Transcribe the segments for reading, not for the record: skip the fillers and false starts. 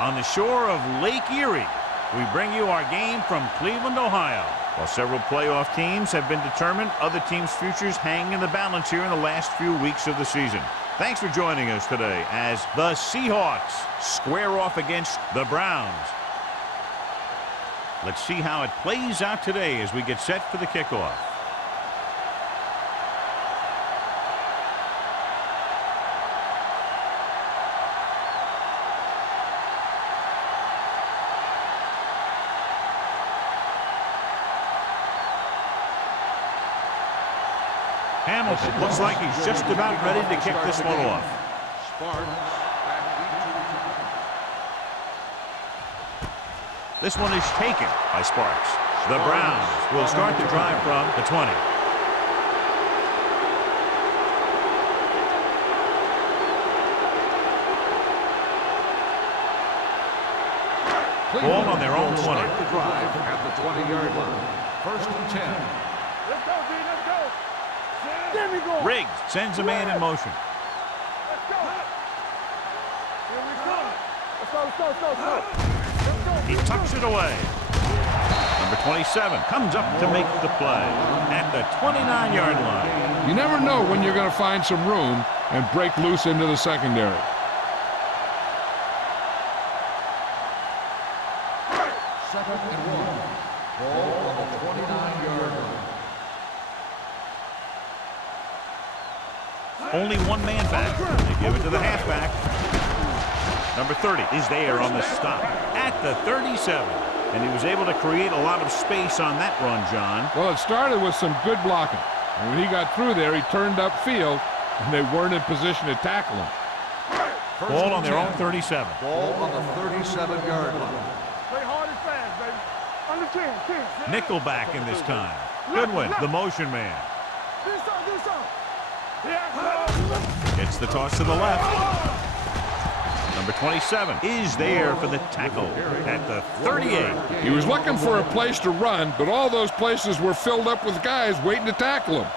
On the shore of Lake Erie, we bring you our game from Cleveland, Ohio. While several playoff teams have been determined, other teams' futures hang in the balance here in the last few weeks of the season. Thanks for joining us today as the Seahawks square off against the Browns. Let's see how it plays out today as we get set for the kickoff. Hamilton looks like he's just about ready to kick this one off. This one is taken by Sparks. The Browns will start the drive from the 20. Ball on their own 20. The drive at the 20-yard line. First and 10. Let's go, B, let's go. There we go. Riggs sends a man in motion. Let's go. Here we come. Let's go. He tucks it away. Number 27 comes up to make the play at the 29-yard line. You never know when you're going to find some room and break loose into the secondary. Second and 1. Ball on the 29-yard line. Only one man back. They give it to the halfback. Number 30 is there on the stop at the 37. And he was able to create a lot of space on that run, John. Well, it started with some good blocking. And when he got through there, he turned upfield, and they weren't in position to tackle him. Ball on their own 37. Ball on the 37-yard line. Play hard and fast, baby. Under 10. Nickelback in this time. Goodwin, the motion man. Do something. Yeah. Gets the toss to the left. Number 27 is there for the tackle at the 38. He was looking for a place to run, but all those places were filled up with guys waiting to tackle him.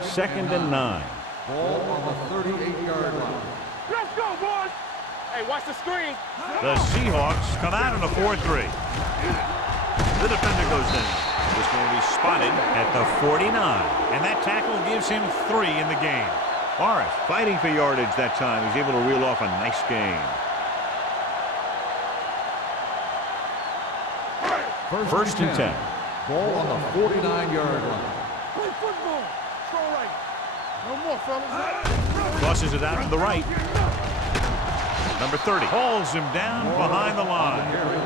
Second and 9. Ball on the 38-yard line. Let's go, boys. Hey, watch the screen. The Seahawks come out in a 4-3. The defender goes down. This going to be spotted at the 49. And that tackle gives him 3 in the game. Forrest fighting for yardage that time. He's able to reel off a nice gain. First and 10. Ball on the 49-yard line. Play football. Throw right. No more, fellas. Crosses it out to the right. Number 30 hauls him down behind the line.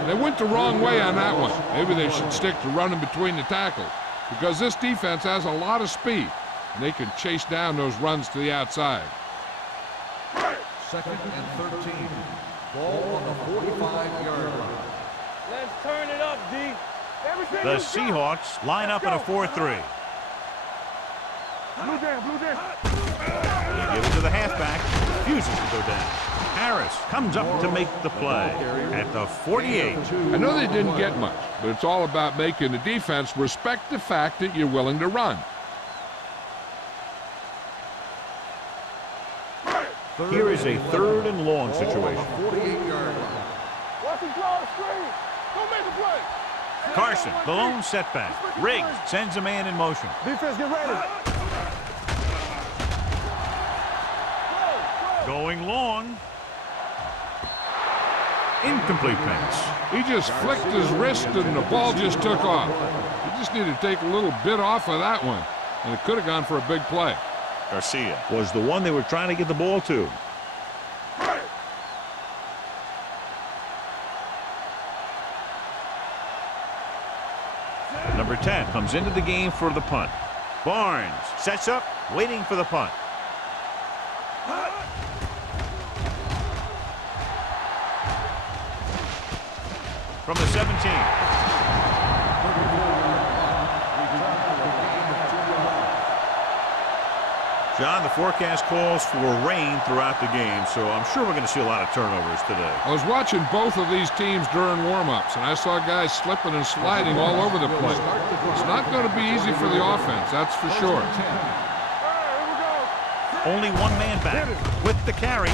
They went the wrong way on that one. Maybe they should stick to running between the tackles, because this defense has a lot of speed, and they can chase down those runs to the outside. Second and 13. Ball on the 45-yard line. Let's turn it up, D. Everything The Seahawks line up in a 4-3. Blue down. They give it to the halfback. Refuses to go down. Harris comes up to make the play at the 48. I know they didn't get much, but it's all about making the defense respect the fact that you're willing to run. Here is a 3rd and long situation. 48-yard line. Watch him draw the screen. Don't make a play. Carson, the lone setback. Riggs sends a man in motion. Defense, get ready. Going long. Incomplete pass. He just flicked his wrist and the ball just took off. He just needed to take a little bit off of that one, and it could have gone for a big play. Garcia was the one they were trying to get the ball to. Number 10 comes into the game for the punt. Barnes sets up, waiting for the punt. From the 17. John, the forecast calls for rain throughout the game, so I'm sure we're going to see a lot of turnovers today. I was watching both of these teams during warm-ups, and I saw guys slipping and sliding all over the place. It's not going to be easy for the offense, that's for sure. Only one man back with the carry.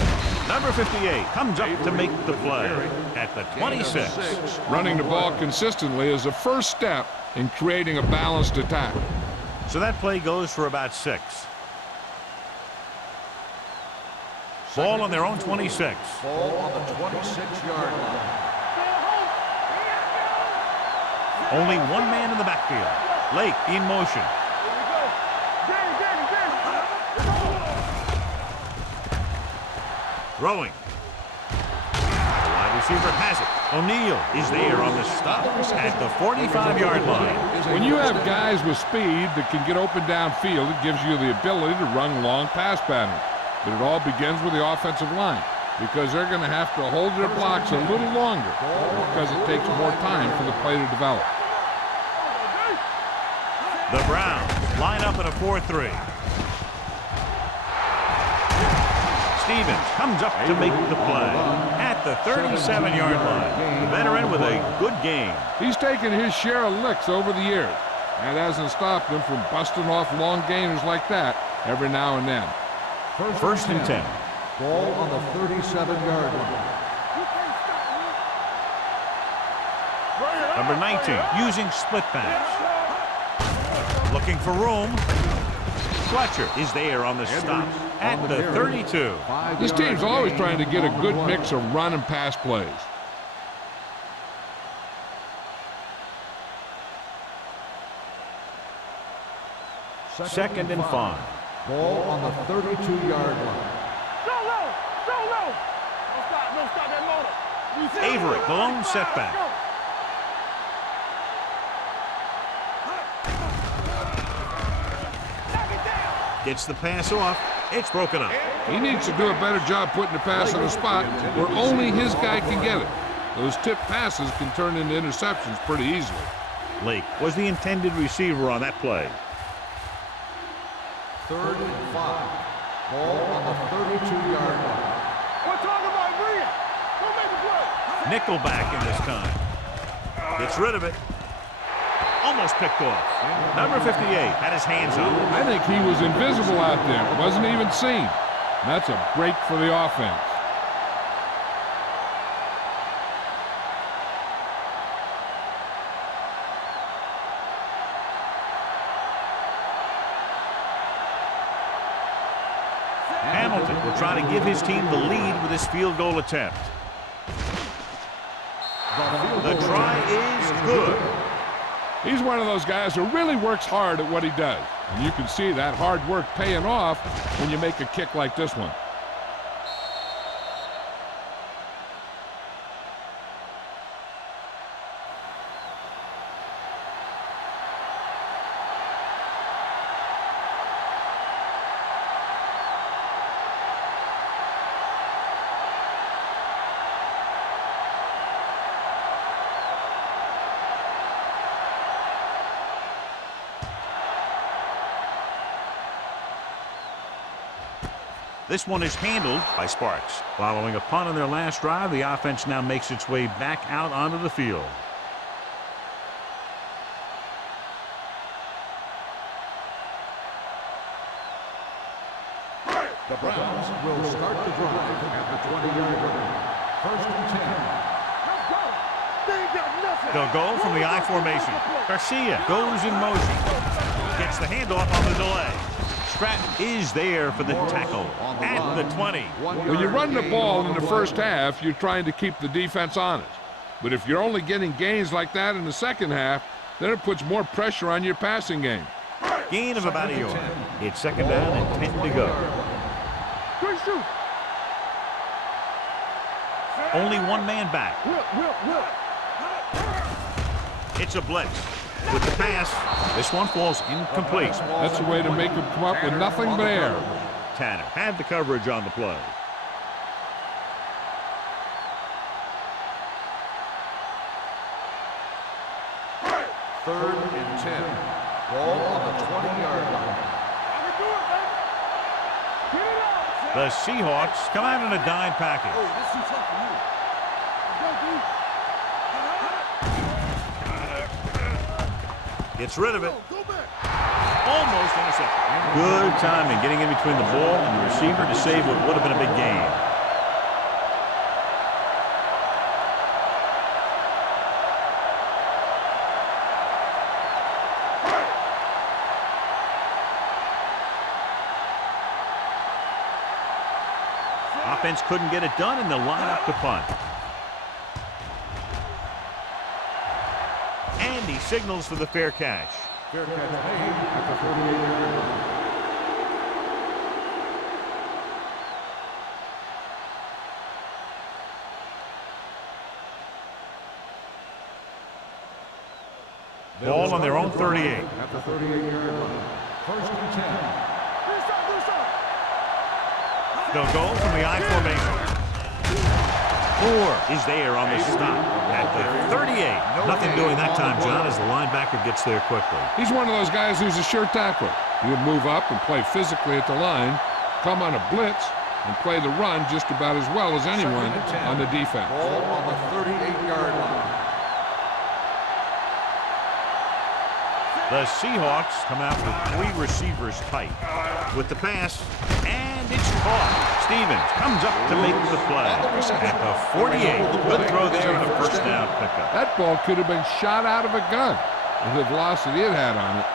Number 58 comes up to make the play at the 26. Running the ball consistently is the first step in creating a balanced attack. So that play goes for about 6. Ball on their own 26. Ball on the 26-yard line. Only one man in the backfield. Lake in motion. Throwing. The wide receiver has it. O'Neal is there on the stop at the 45-yard line. When you have guys with speed that can get open downfield, it gives you the ability to run long pass patterns. But it all begins with the offensive line, because they're going to have to hold their blocks a little longer because it takes more time for the play to develop. The Browns line up in a 4-3. Stevens comes up to make the play at the 37-yard line. The veteran with a good game. He's taken his share of licks over the years. That hasn't stopped him from busting off long gainers like that every now and then. First and 10. Ball on the 37-yard line. Number 19 using split pass. Looking for room. Fletcher is there on the stop at the 32. This team's always trying to get a good mix of run and pass plays. Second and 5. Ball on the 32-yard line. Avery, the lone setback. Gets the pass off. It's broken up. He needs to do a better job putting the pass in a spot where only his guy can get it. Those tip passes can turn into interceptions pretty easily. Lake was the intended receiver on that play. 3rd and 5. Ball on the 32-yard line. Nickelback in this time. Gets rid of it. Almost picked off. Number 58 had his hands on it. I think he was invisible out there. Wasn't even seen. That's a break for the offense. Hamilton will try to give his team the lead with his field goal attempt. The try is good. He's one of those guys who really works hard at what he does. And you can see that hard work paying off when you make a kick like this one. This one is handled by Sparks. Following a punt on their last drive, the offense now makes its way back out onto the field. The Browns will start the drive at the 20-yard line. 1st and 10. They'll go from the I formation. Garcia goes in motion. Gets the handoff on the delay. Stratton is there for the tackle at the 20. When you run the ball in the first half, you're trying to keep the defense honest. But if you're only getting gains like that in the second half, then it puts more pressure on your passing game. Gain of about a yard. It's second down and 10 to go. Only one man back. It's a blitz. With the pass, this one falls incomplete. That's a way to make him come up with nothing but air. Tanner had the coverage on the play. 3rd and 10. Ball on the 20-yard line. The Seahawks come out in a dime package. Gets rid of it. Almost intercepted. Good timing, getting in between the ball and the receiver to save what would have been a big gain. Offense couldn't get it done, and they'll line up to punt. And he signals for the fair catch. Fair catch made at the 48-yard line. Ball on their own 38. At the 38-yard line. First and 10. They'll go from the I formation. Moore is there on the stop at the 38. Nothing doing that time, John, as the linebacker gets there quickly. He's one of those guys who's a sure tackler. He'll move up and play physically at the line, come on a blitz, and play the run just about as well as anyone on the defense. Ball on the 38-yard line. The Seahawks come out with 3 receivers tight. With the pass, and it's caught. Stevens comes up to make the play. At the 48, good throw there on a first down pickup. That ball could have been shot out of a gun with the velocity it had on it.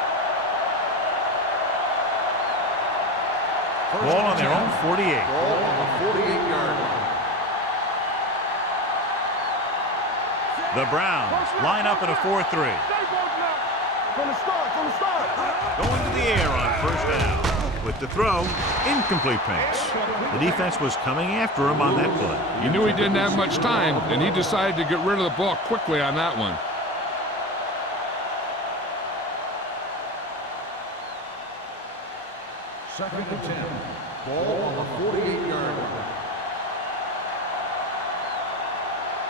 Ball on their own 48. Ball on the 48-yard line. The Browns line up in a 4-3. From the start. Going to the air on first down. With the throw, incomplete pass. The defense was coming after him on that play. He knew he didn't have much time, and he decided to get rid of the ball quickly on that one. Second and 10. Ball on the 48-yard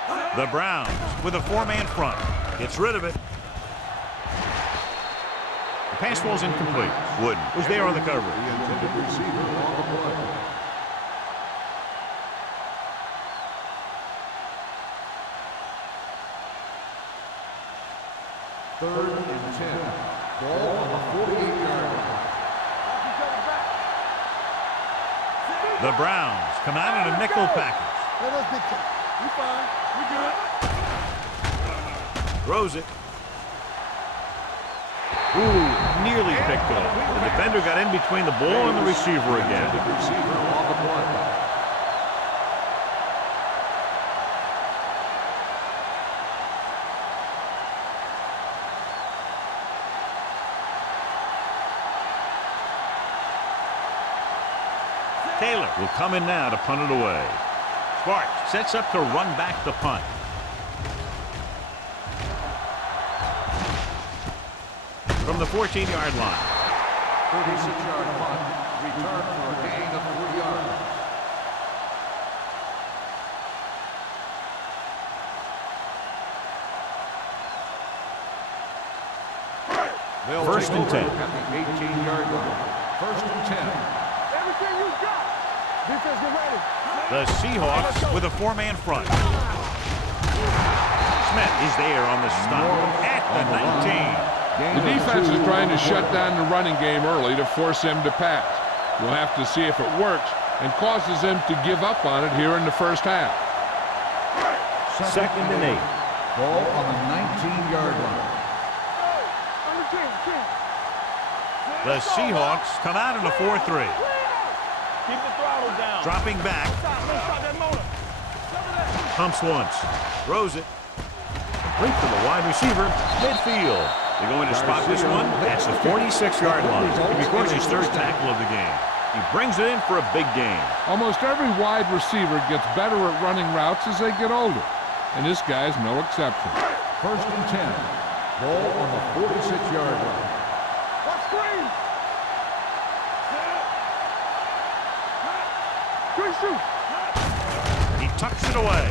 line. The Browns with a 4-man front. Gets rid of it. The pass ball's incomplete. Wooden was there on the coverage. The intended receiver on the play. Third and 10. Ball on the 48-yard line. The Browns come out in a nickel package. Let us be careful. We fine. We good. Throws it. Ooh, nearly picked off. The defender got in between the ball and the receiver again. The receiver on the play. Taylor will come in now to punt it away. Sparks sets up to run back the punt. From the 14-yard line. 36-yard punt. Return for a gain of 3 yards. First and 10. At the 18-yard line. First and 10. Everything you got. Defense, get ready. The Seahawks with a 4-man front. Smith is there on the stop at the 19. The defense is trying to shut down the running game early to force him to pass. We'll have to see if it works and causes him to give up on it here in the first half. Second and 8. Ball on the 19-yard line. The Seahawks come out in a 4-3. Keep the throttle down. Dropping back. Stop that motor. Pumps once. Throws it. Complete to the wide receiver. Midfield. They're going to spot this one at the 46-yard line. He records his 3rd tackle of the game. He brings it in for a big gain. Almost every wide receiver gets better at running routes as they get older, and this guy's no exception. First and 10. Ball on the 46-yard line. What screen? Good shoot. He tucks it away.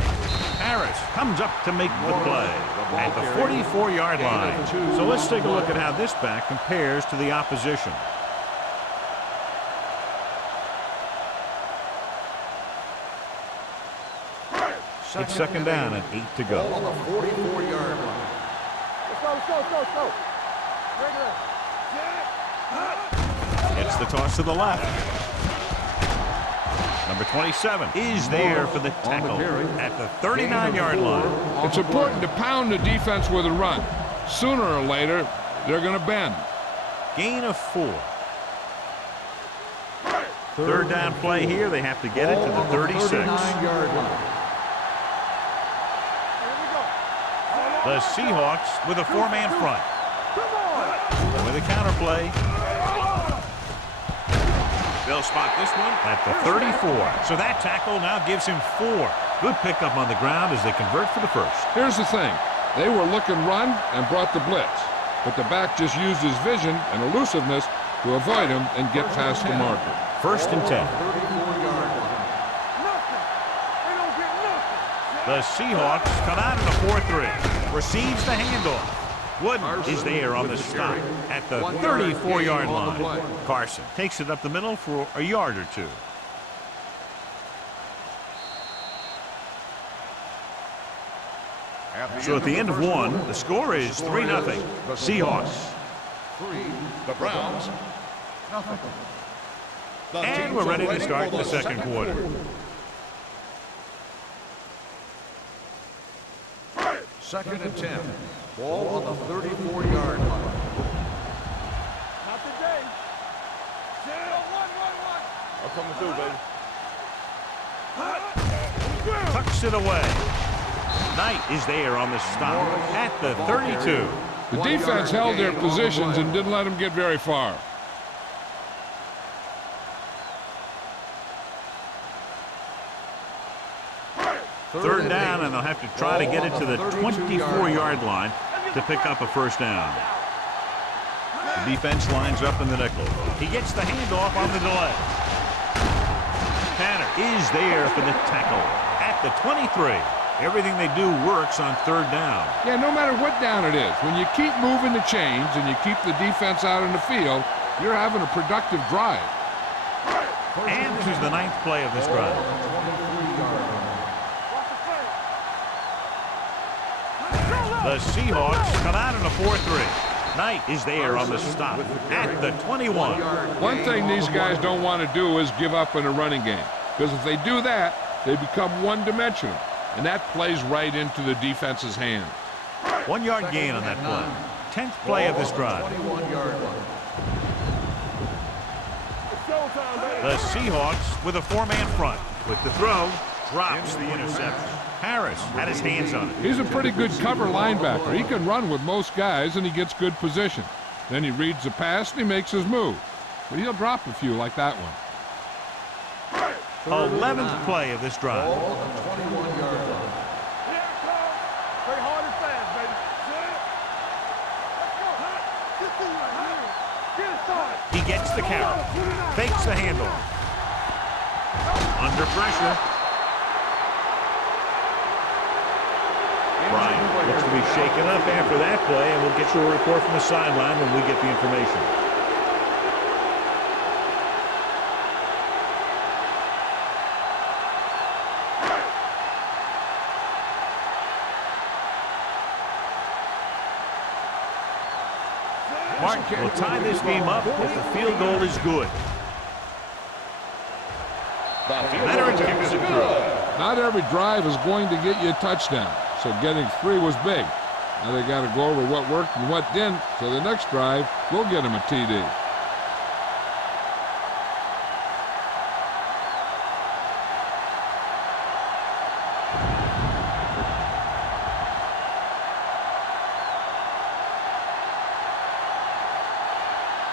Harris comes up to make the play at the 44-yard line. So let's take a look at how this back compares to the opposition. It's second down and 8 to go. Ball on the 44-yard line. Let's go. It Gets the toss to the left. Number 27 is there for the tackle at the 39-yard line. It's important to pound the defense with a run. Sooner or later, they're going to bend. Gain of 4. Third down play here. They have to get it to the 36. 39-yard line. The Seahawks with a 4-man front. With a counter play. They'll spot this one at the 34. So that tackle now gives him 4. Good pickup on the ground as they convert for the first. Here's the thing. They were looking run and brought the blitz. But the back just used his vision and elusiveness to avoid him and get past the marker. First and 10. 34-yard line. The Seahawks come out in a 4-3. Receives the handoff. Wooden is there on the stop at the 34-yard line. Carson takes it up the middle for a yard or 2. So at the end of 1, the score is 3-0. Seahawks. 3, the Browns. Nothing. And we're ready to start the second quarter. Second and 10. Ball on the 34-yard line. Not today. I'm coming through, baby. Tucks it away. Knight is there on the stop at the 32. The defense held their positions and didn't let them get very far. Third down, and they'll have to try to get it to the 24-yard line to pick up a first down. The defense lines up in the nickel. He gets the handoff on the delay. Tanner is there for the tackle at the 23. Everything they do works on third down. Yeah, no matter what down it is, when you keep moving the chains and you keep the defense out in the field, you're having a productive drive. And this is the 9th play of this drive. The Seahawks come out in a 4-3. Knight is there on the stop at the 21. One thing these guys don't want to do is give up in a running game, because if they do that, they become one-dimensional, and that plays right into the defense's hand. 1 yard gain on that play. 10th play of this drive. 21-yard line. The Seahawks with a 4-man front. With the throw, drops the interception. Harris had his hands on it. He's a pretty good cover linebacker. He can run with most guys, and he gets good position. Then he reads the pass, and he makes his move. But he'll drop a few like that one. 11th play of this drive. 21-yard line. Play hard and fast, baby. Let's go. Get it started. He gets the carry. Fakes the handoff. Under pressure. Bryant looks to be shaken up after that play, and we'll get you a report from the sideline when we get the information. Martin will tie this game up if the field goal is good. Leonard kicks it through. Not every drive is going to get you a touchdown, so getting 3 was big. Now they got to go over what worked and what didn't, so the next drive will get them a TD.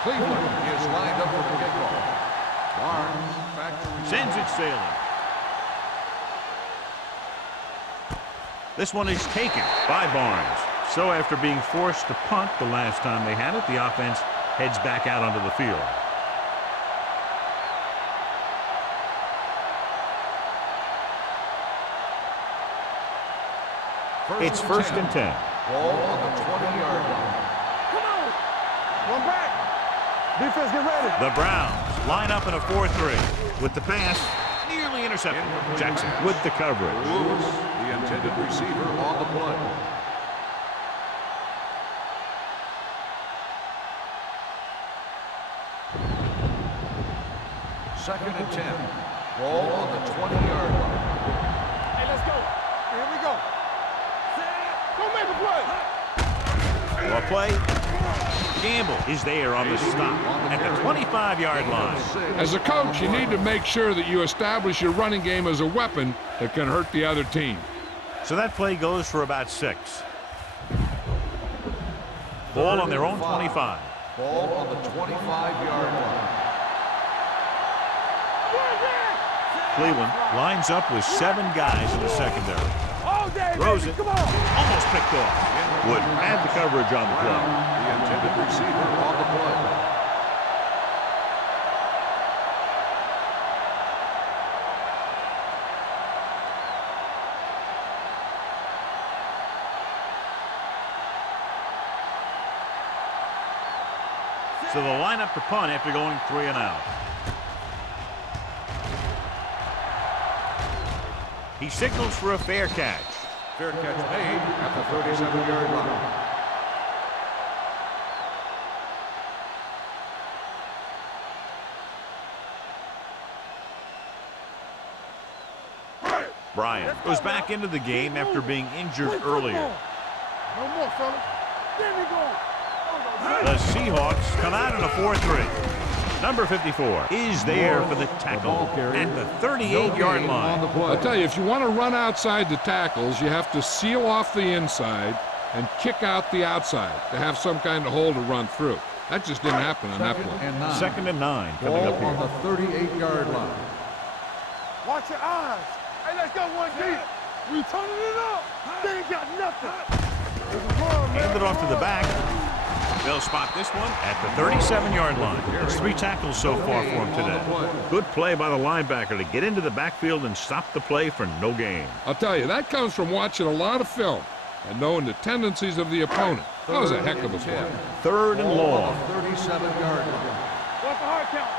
Cleveland is lined up for the kickoff. Barnes back to Sends it sailing. This one is taken by Barnes. So after being forced to punt the last time they had it, the offense heads back out onto the field. It's first and 10. Ball on the 20-yard line. Come on. One back. Defense, get ready. The Browns line up in a 4-3 with the pass nearly intercepted. Jackson with the coverage. Lewis, the intended receiver, on the play. 2nd and 10. Ball on the 20-yard line. Hey, let's go. Here we go. Go make a play. Well, play. Gamble is there on the stop at the 25-yard line. As a coach, you need to make sure that you establish your running game as a weapon that can hurt the other team. So that play goes for about 6. Ball on their own 25. Ball on the 25-yard line. Cleveland lines up with 7 guys in the secondary. All day, Throws baby. it. Come on. Almost picked off. Wood had the coverage on the play. The intended receiver on the play. So they'll line up to punt after going 3 and out. He signals for a fair catch. Fair catch made at the 37-yard line. Bryant goes back into the game after being injured earlier. No more, fellas. There we go. The Seahawks come out in a 4-3. Number 54 is there for the tackle at the 38-yard line. I'll tell you, if you want to run outside the tackles, you have to seal off the inside and kick out the outside to have some kind of hole to run through. That just didn't happen on that play. 2nd and 9 coming up Ball on here. the 38-yard line. Watch your eyes. Hey, let's go one deep. We turning it up. They ain't got nothing. Hand it off to the back. They'll spot this one at the 37-yard line. It's 3 tackles so far for him today. Good play by the linebacker to get into the backfield and stop the play for no gain. I'll tell you, that comes from watching a lot of film and knowing the tendencies of the opponent. That was a heck of a play. 3rd and long. 37-yard line. What's the hard count?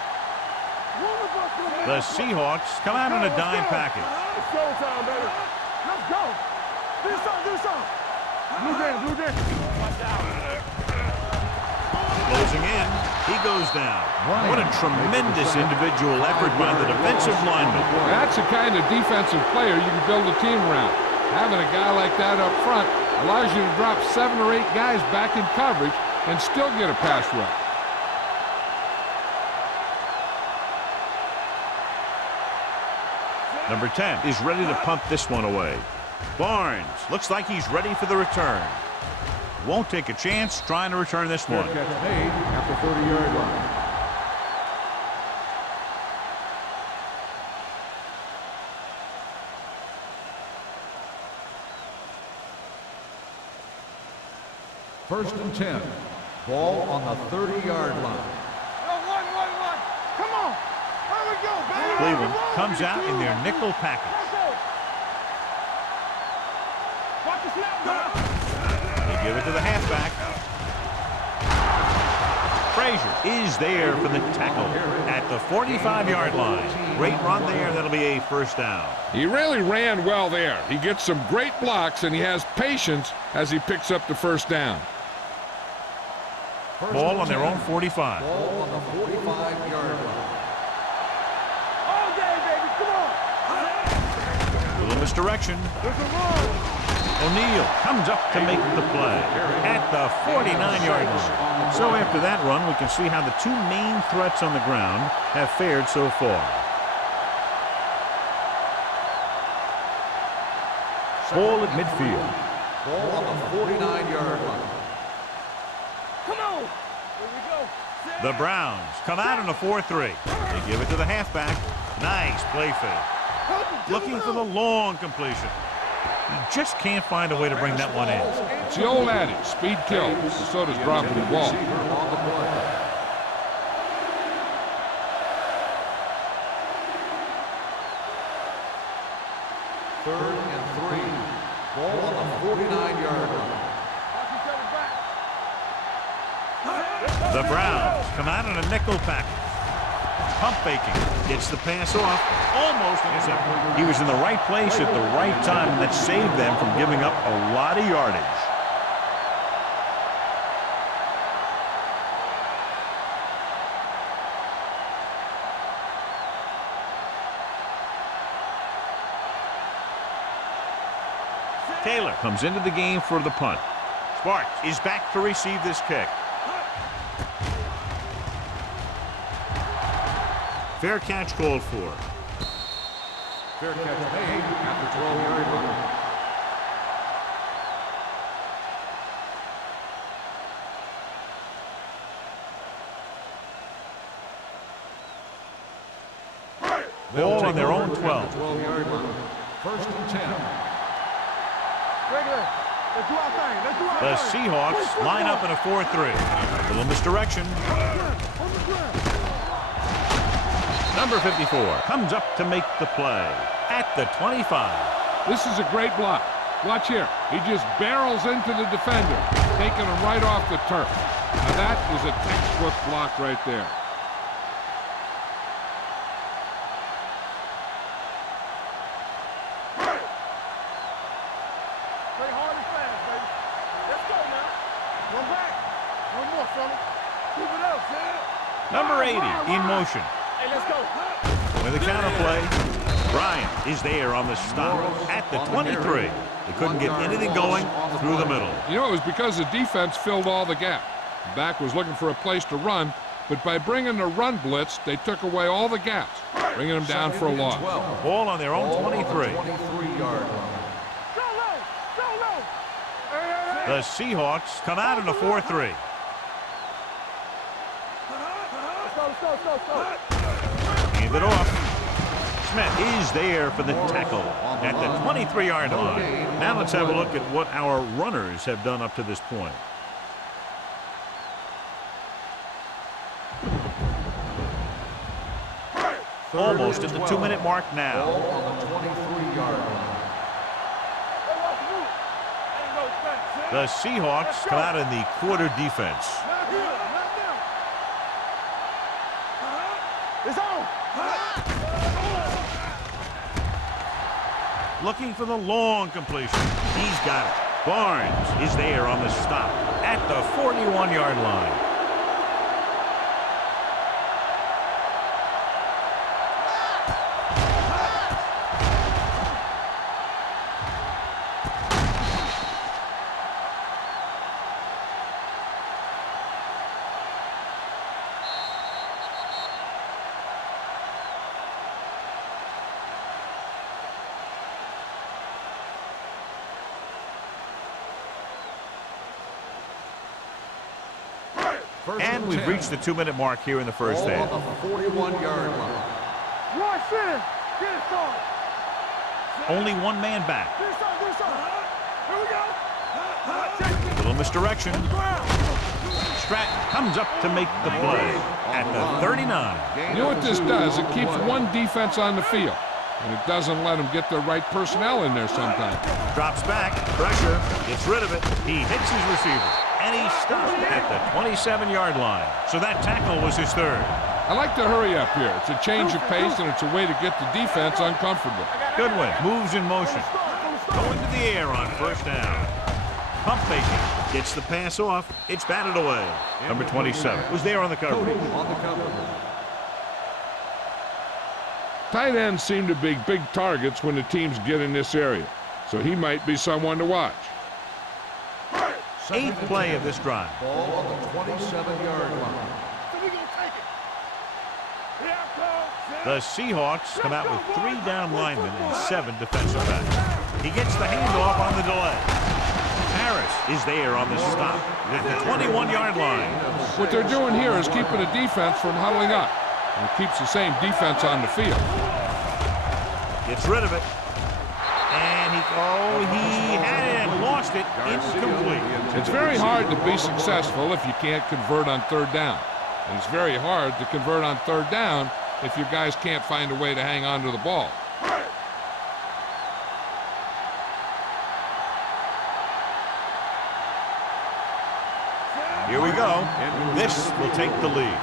The Seahawks come out in a dime package. It's showtime, baby. Let's go. Do something, do something. Blue down, blue down. Watch out. Closing in, he goes down. What a tremendous individual effort by the defensive lineman. That's the kind of defensive player you can build a team around. Having a guy like that up front allows you to drop 7 or 8 guys back in coverage and still get a pass rush. Number 10 is ready to punt this one away. Barnes looks like he's ready for the return. Won't take a chance trying to return this one. Fair catch made at the 30-yard line. First and 10. Ball on the 30-yard line. One. Come on. Here we go, baby. Cleveland comes out in their nickel package. Watch the snap, girl. They give it to the halfback. Frazier is there for the tackle at the 45-yard line. Great run there. That'll be a first down. He really ran well there. He gets some great blocks, and he has patience as he picks up the first down. Ball on their own 45. Ball on the 45-yard line. All day, baby. Come on. Little misdirection. There's a run. O'Neal comes up to make the play at the 49-yard line. So after that run, we can see how the 2 main threats on the ground have fared so far. Ball at midfield. Ball on the 49-yard line. Come on. Here we go. The Browns come out in a 4-3. They give it to the halfback. Nice play fake. Looking for the long completion. He just can't find a way to bring that one in. It's the old adage, speed kills. So does dropping the ball. On the play. Third and 3. Ball on the 49-yard line. The Browns come out in a nickel package. Pump faking. Gets the pass off. Almost intercepted. He was in the right place at the right time, and that saved them from giving up a lot of yardage. Taylor comes into the game for the punt. Sparks is back to receive this kick. Fair catch called for. Fair catch made at the 12-yard line. Ball on their own 12. 12-yard line. First and 10. Regular. Let's do our thing. Let's do our The thing. Seahawks line up in a 4-3. Little misdirection. On the ground. Number 54 comes up to make the play at the 25. This is a great block. Watch here. He just barrels into the defender, taking him right off the turf. Now that is a textbook block right there. Play hard and fast, baby. Let's go now. One back. One more, fella. Keep it up, Sam. Number 80 in motion. Hey, let's go. With a counterplay, Bryant is there on the stop at the 23. They couldn't get anything going through the middle. You know, it was because the defense filled all the gap. The back was looking for a place to run, but by bringing the run blitz, they took away all the gaps, bringing them down for a loss. Ball on their own 23. 23-yard line. Go low. Go low. Hey, hey, hey. The Seahawks come out in a 4-3. Let's go. Hand it off. Smith is there for the tackle at the 23-yard line. Now let's have a look at what our runners have done up to this point. Almost at the 2-minute mark now. Ball on the 23-yard line. Hey, watch the move. Ain't no fence, Sam. The Seahawks come out in the quarter defense. Not here. Not now. It's on. Looking for the long completion. He's got it. Barnes is there on the stop at the 41-yard line. And we've reached the 2-minute mark here in the first Ball half. on the 41-yard line. Right, Sam. Get it started. Only one man back. Get it started. Get it started. Here we go. Little misdirection. Stratton comes up to make the play at the 39. You know what this does? It keeps one defense on the field, and it doesn't let them get the right personnel in there sometimes. Drops back, pressure, gets rid of it. He hits his receiver, and he stopped at the 27-yard line. So that tackle was his third. I like to hurry up here. It's a change of pace, and it's a way to get the defense uncomfortable. Goodwin moves in motion. Going to the air on first down. Pump faking. Gets the pass off. It's batted away. Number 27 was there on the coverage. On the cover. Tight ends seem to be big targets when the teams get in this area, so he might be someone to watch. Eighth play of this drive. Ball on the 27-yard line. So we gonna take it. Here I come, Sam. The Seahawks come out with 3 down linemen and 7 defensive backs. He gets the handoff on the delay. Harris is there on the stop at the 21-yard line. What they're doing here is keeping the defense from huddling up, and it keeps the same defense on the field. Gets rid of it. And he had it and lost it. Incomplete. It's very hard to be successful if you can't convert on third down. And it's very hard to convert on third down if your guys can't find a way to hang on to the ball. Here we go. This will take the lead.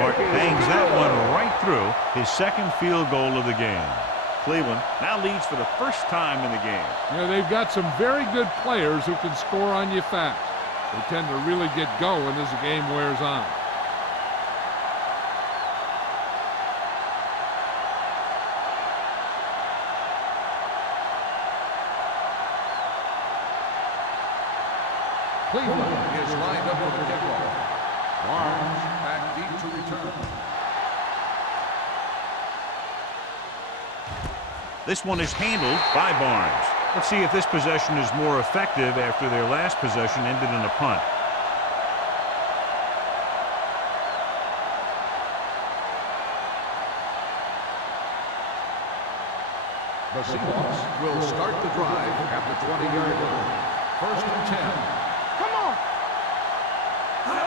Mark bangs that one right through his second field goal of the game. Cleveland now leads for the first time in the game. You know, they've got some very good players who can score on you fast. They tend to really get going as the game wears on. Cleveland is lined up for the kickoff. Barnes back deep to return. This one is handled by Barnes. Let's see if this possession is more effective after their last possession ended in a punt. The Seahawks will start the drive at the 20-yard line. 1st and 10. Come on.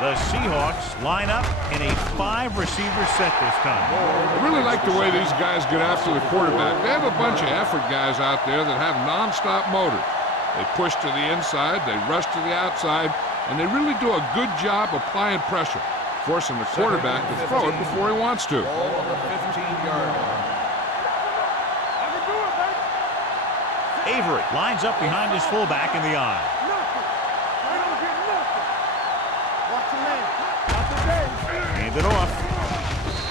The Seahawks line up in a 5-receiver set this time. I really like the way these guys get after the quarterback. They have a bunch of effort guys out there that have nonstop motors. They push to the inside, they rush to the outside, and they really do a good job applying pressure, forcing the quarterback to throw it before he wants to. Ball on the 15-yard line. I can do it, baby. Avery lines up behind his fullback in the eye. Nothing. They don't get nothing. Watch your man. Out the day. Hand it off.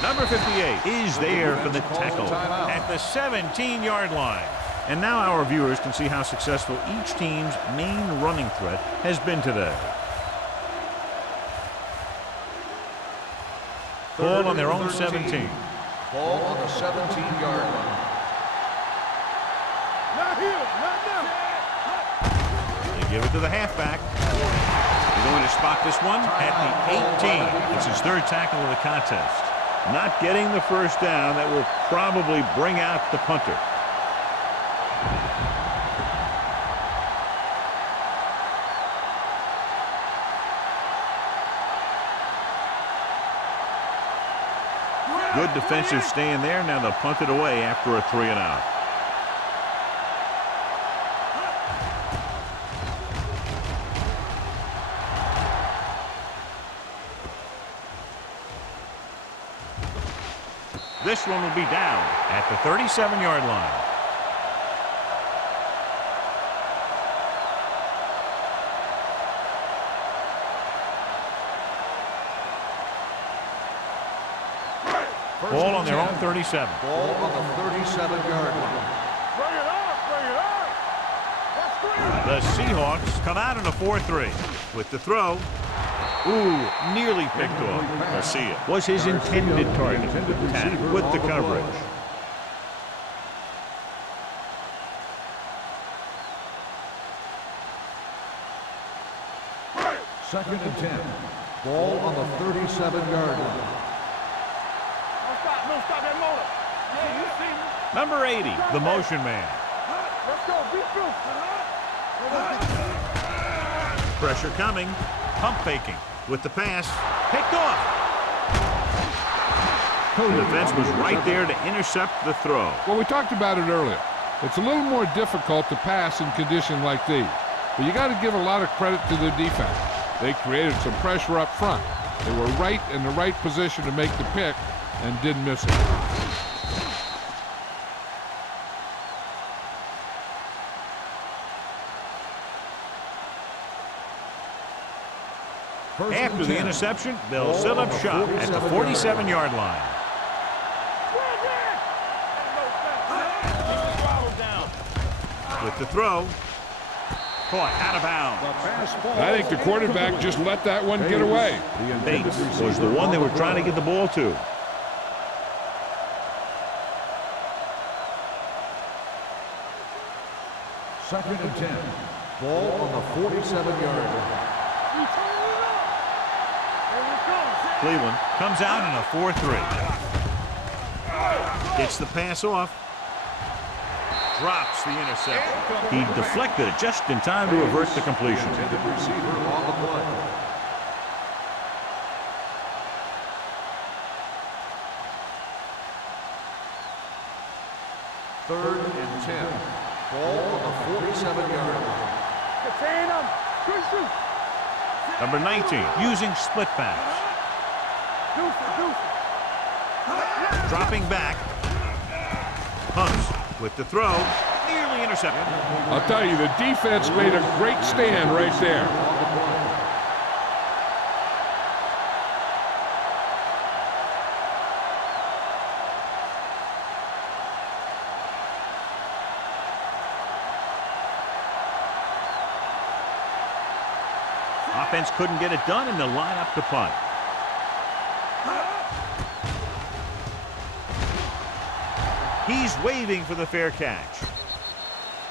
Number 58 is there for the tackle at the 17-yard line. And now our viewers can see how successful each team's main running threat has been today. Ball on their own 17. Ball on the 17-yard line. Not here. Not now. They give it to the halfback. They're going to spot this one at the 18. It's his 3rd tackle of the contest. Not getting the first down. That will probably bring out the punter. Good defensive stand there. Now they'll punt it away after a 3 and out. This one will be down at the 37-yard line. Ball on their own 37. Ball on the 37-yard line. Bring it on. Bring it on. Let's go. The Seahawks come out in a 4-3 with the throw. Ooh, nearly picked off. Garcia was his intended target. Tapped with the coverage. Second and 10. Ball on the 37-yard line. Don't stop that motor. Yeah, you see me. Number 80, the motion man. Let's go. Be through. Pressure coming. Pump faking with the pass. Picked off. The defense was right there to intercept the throw. Well, we talked about it earlier. It's a little more difficult to pass in conditions like these. But you got to give a lot of credit to the defense. They created some pressure up front. They were right in the right position to make the pick and didn't miss it. After the interception, they'll set up shop at the 47-yard line. With the throw, caught out of bounds. I think the quarterback just let that one get away. Bates was the one they were trying to get the ball to. Second and 10. Ball on the 47-yard line. Cleveland comes out in a 4-3. Gets the pass off. Drops the interception. He deflected it just in time to avert the completion. Intended receiver on the play. Third and 10. Ball on the 47-yard line. Contain them. Good shoot. Number 19, using split backs. Dropping back. Hunts with the throw. Nearly intercepted. I'll tell you, the defense made a great stand right there. offense couldn't get it done, and they'll line up to punt. He's waving for the fair catch.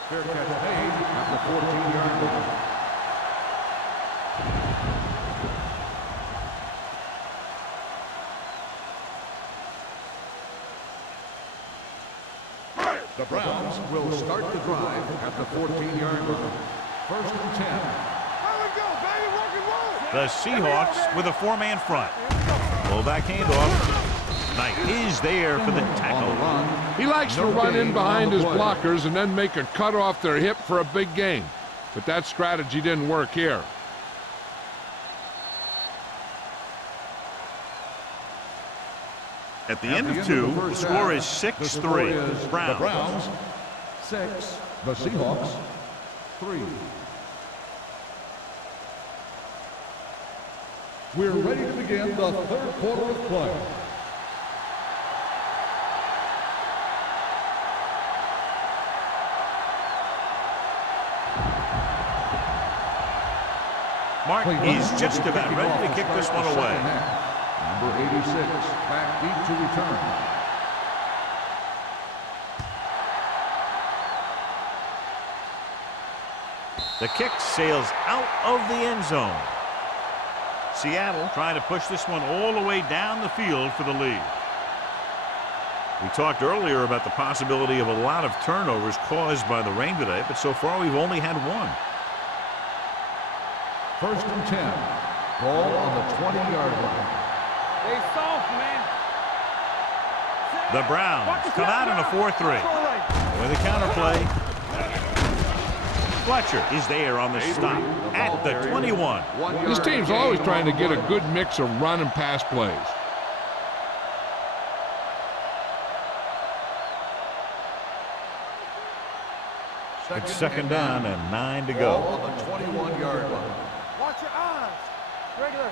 Fair catch made at the 14-yard line. The Browns will start the drive at the 14-yard line. 1st and 10. There we go, baby. Rock and roll. The Seahawks with a four-man front. Fullback handoff. Knight is there for the tackle. On the run. He likes to run in behind his blockers and then make a cut off their hip for a big gain. But that strategy didn't work here. At the end of two, the score is 6-3. The Browns. Browns 6, the Seahawks 3. We're ready to begin the third quarter of play. Mark is just about ready to kick this one away. Number 86, back deep to return. The kick sails out of the end zone. Seattle trying to push this one all the way down the field for the lead. We talked earlier about the possibility of a lot of turnovers caused by the rain today, but so far we've only had one. 1st and 10. Ball on the 20-yard line. They soft, man. The Browns come out in a 4-3. With a counterplay. Fletcher is there on the stop at the 21. This team's always trying to get a good mix of run and pass plays. It's 2nd down and 9 to Ball go. on the 21-yard line. Watch your eyes. Regular.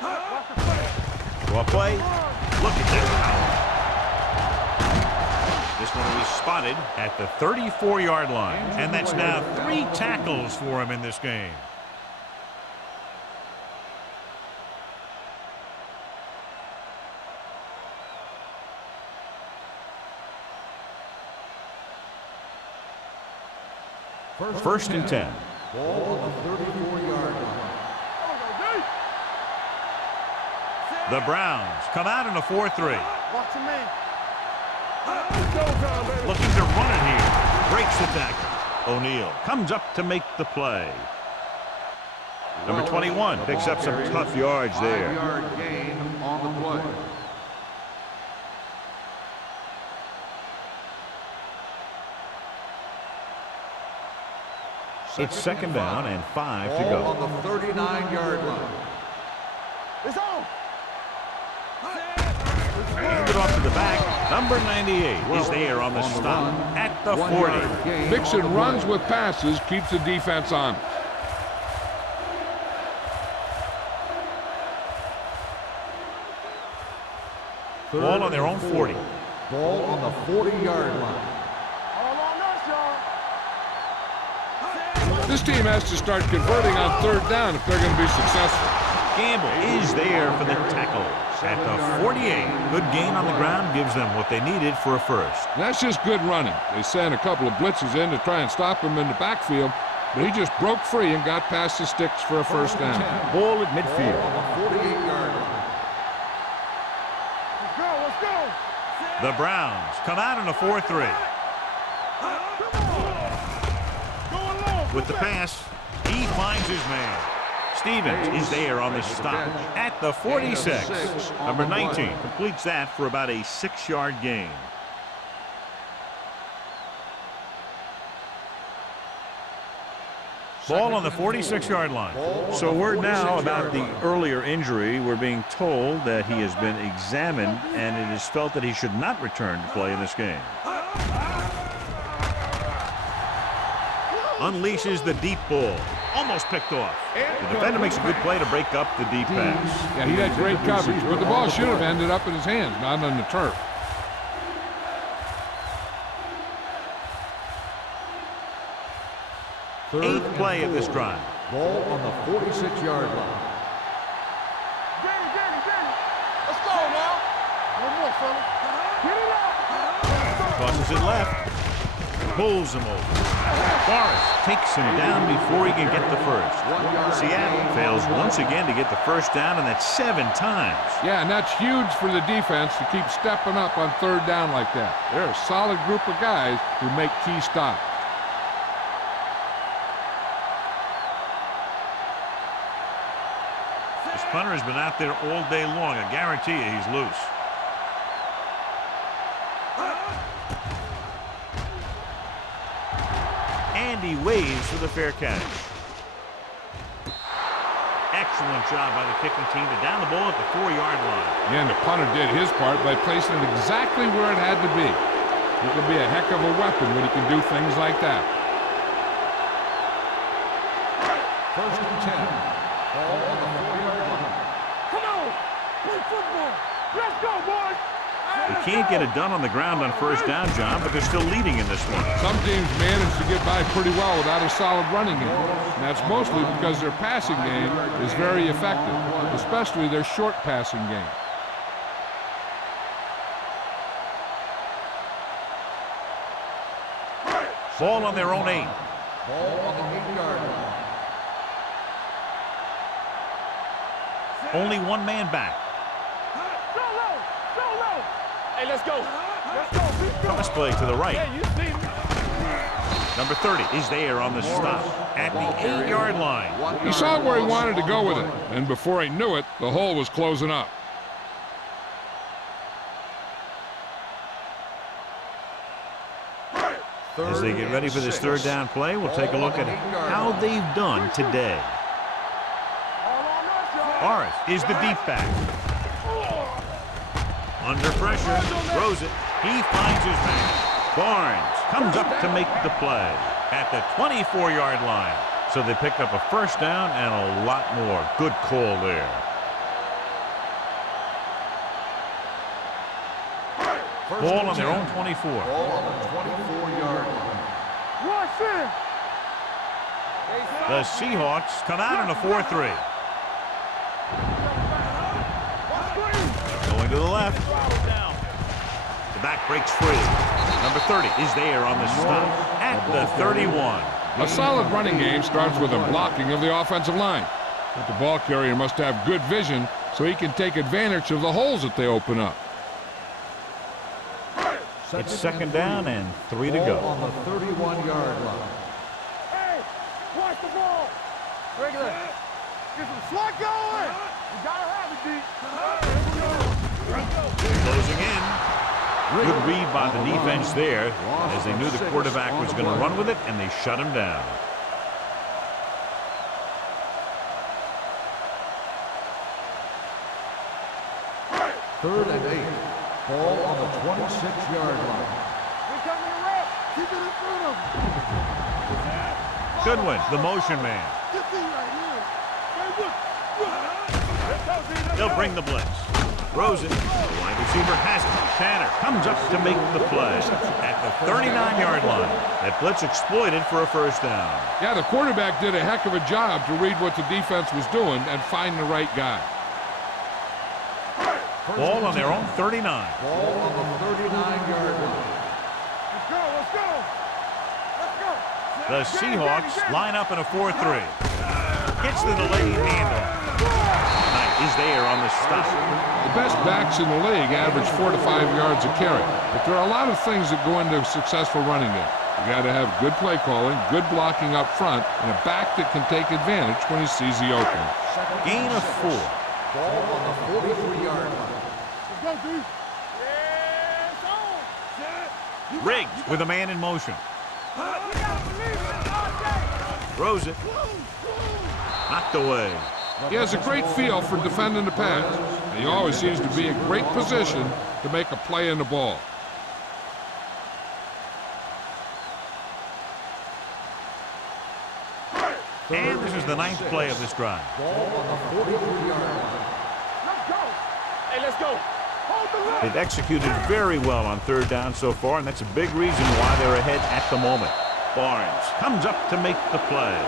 Watch the play. Well play. Look at that power. This one will be spotted at the 34-yard line. And that's now 3 tackles for him in this game. First and 10. Ball on the 34-yard line. The Browns come out in a 4-3. Watch your man. Looking to run it here. Breaks the tackle. O'Neal comes up to make the play. Number 21 picks up some tough yards there. 5-yard gain on the play. It's 2nd down and 5 to Ball on go. the 39-yard line. It's on. Handed off to the back. Number 98 is there on the stop at the 40. Mixing runs with passes keeps the defense on. Ball on their own 40. Ball on the 40-yard line. All on us, y'all. This team has to start converting on 3rd down if they're going to be successful. Gamble is there for the tackle at the 48. Good gain on the ground gives them what they needed for a first. And that's just good running. They sent a couple of blitzes in to try and stop him in the backfield, but he just broke free and got past the sticks for a first down. Ball at midfield. On the 48-yard line. Let's go, let's go. The Browns come out in a 4-3. With the pass, he finds his man. Stevens is there on the stop at the 46. Number 19 completes that for about a 6-yard gain. Ball on the 46-yard line. So word now about the earlier injury. We're being told that he has been examined and it is felt that he should not return to play in this game. Unleashes the deep ball. Almost picked off. The defender makes a good play to break up the deep pass. Yeah, he had great coverage, but the ball should have ended up in his hands, not on the turf. Eighth play of this drive. Ball on the 46-yard line. Let's go now. One more, fella. Get it out. Tosses it left. Pulls him over. Forrest takes him down before he can get the first. Seattle fails once again to get the first down, and that's 7 times. Yeah, and that's huge for the defense to keep stepping up on third down like that. They're a solid group of guys who make key stops. This punter has been out there all day long. I guarantee you he's loose. And he waves for the fair catch. Excellent job by the kicking team to down the ball at the 4-yard line. Yeah, and the punter did his part by placing it exactly where it had to be. He can be a heck of a weapon when he can do things like that. First and 10. Ball on the 4-yard line. Come on. Play football. Let's go, boys. They can't get it done on the ground on first down, John, but they're still leading in this one. Some teams manage to get by pretty well without a solid running game. And that's mostly because their passing game is very effective, especially their short passing game. Ball on their own 8. Ball on the 8-yard line. Only one man back. Hey, let's go. Cross play to the right. Yeah, you see me. Number 30 is there on the stop at the 8-yard line. He saw where he wanted to go with it, and before he knew it, the hole was closing up. As they get ready for this third down play, we'll take a look at how they've done today. Forrest is the deep back. Under pressure, throws it. He finds his man. Barnes comes up to make the play at the 24-yard line. So they pick up a first down and a lot more. Good call there. Ball on their own 24. Ball on the 24-yard line. Watch it. The Seahawks come out in a 4-3. Going to the left. The back breaks free. Number 30 is there on the stop at the 31. A solid running game starts with a blocking of the offensive line. But the ball carrier must have good vision so he can take advantage of the holes that they open up. It's second down and 3 to go. On the 31-yard line. Hey, watch the ball. Regular. Get some slot going. You gotta have it, D. Closing in. Good read by the defense there as they knew the quarterback was going to run with it, and they shut him down. Third and 8. Ball on the 26-yard line. We're coming to rep. Keep it in front of him. Goodwin, the motion man. Get these right here. Hey, look. They'll bring the blitz. Throws it. The wide receiver has it. Tanner comes up to make the play at the 39-yard line. That blitz exploited for a first down. Yeah, the quarterback did a heck of a job to read what the defense was doing and find the right guy. Ball on their own 39. Ball on the 39-yard line. Let's go, let's go. Let's go. The Seahawks line up in a 4-3. Gets the delayed handoff. Knight is there on the stop. The best backs in the league average 4 to 5 yards a carry. But there are a lot of things that go into a successful running game. You got to have good play calling, good blocking up front, and a back that can take advantage when he sees the opening. Gain of 4. Ball on the 43-yard line. Let's go, D. Yeah, it's on. Riggs with a man in motion. Throws it. Knocked away. He has a great feel for defending the pass, and he always seems to be in great position to make a play in the ball. And this is the 9th play of this drive. Ball on the 43-yard line. Let's go. Hey, let's go. Hold the line. They've executed very well on third down so far, and that's a big reason why they're ahead at the moment. Barnes comes up to make the play.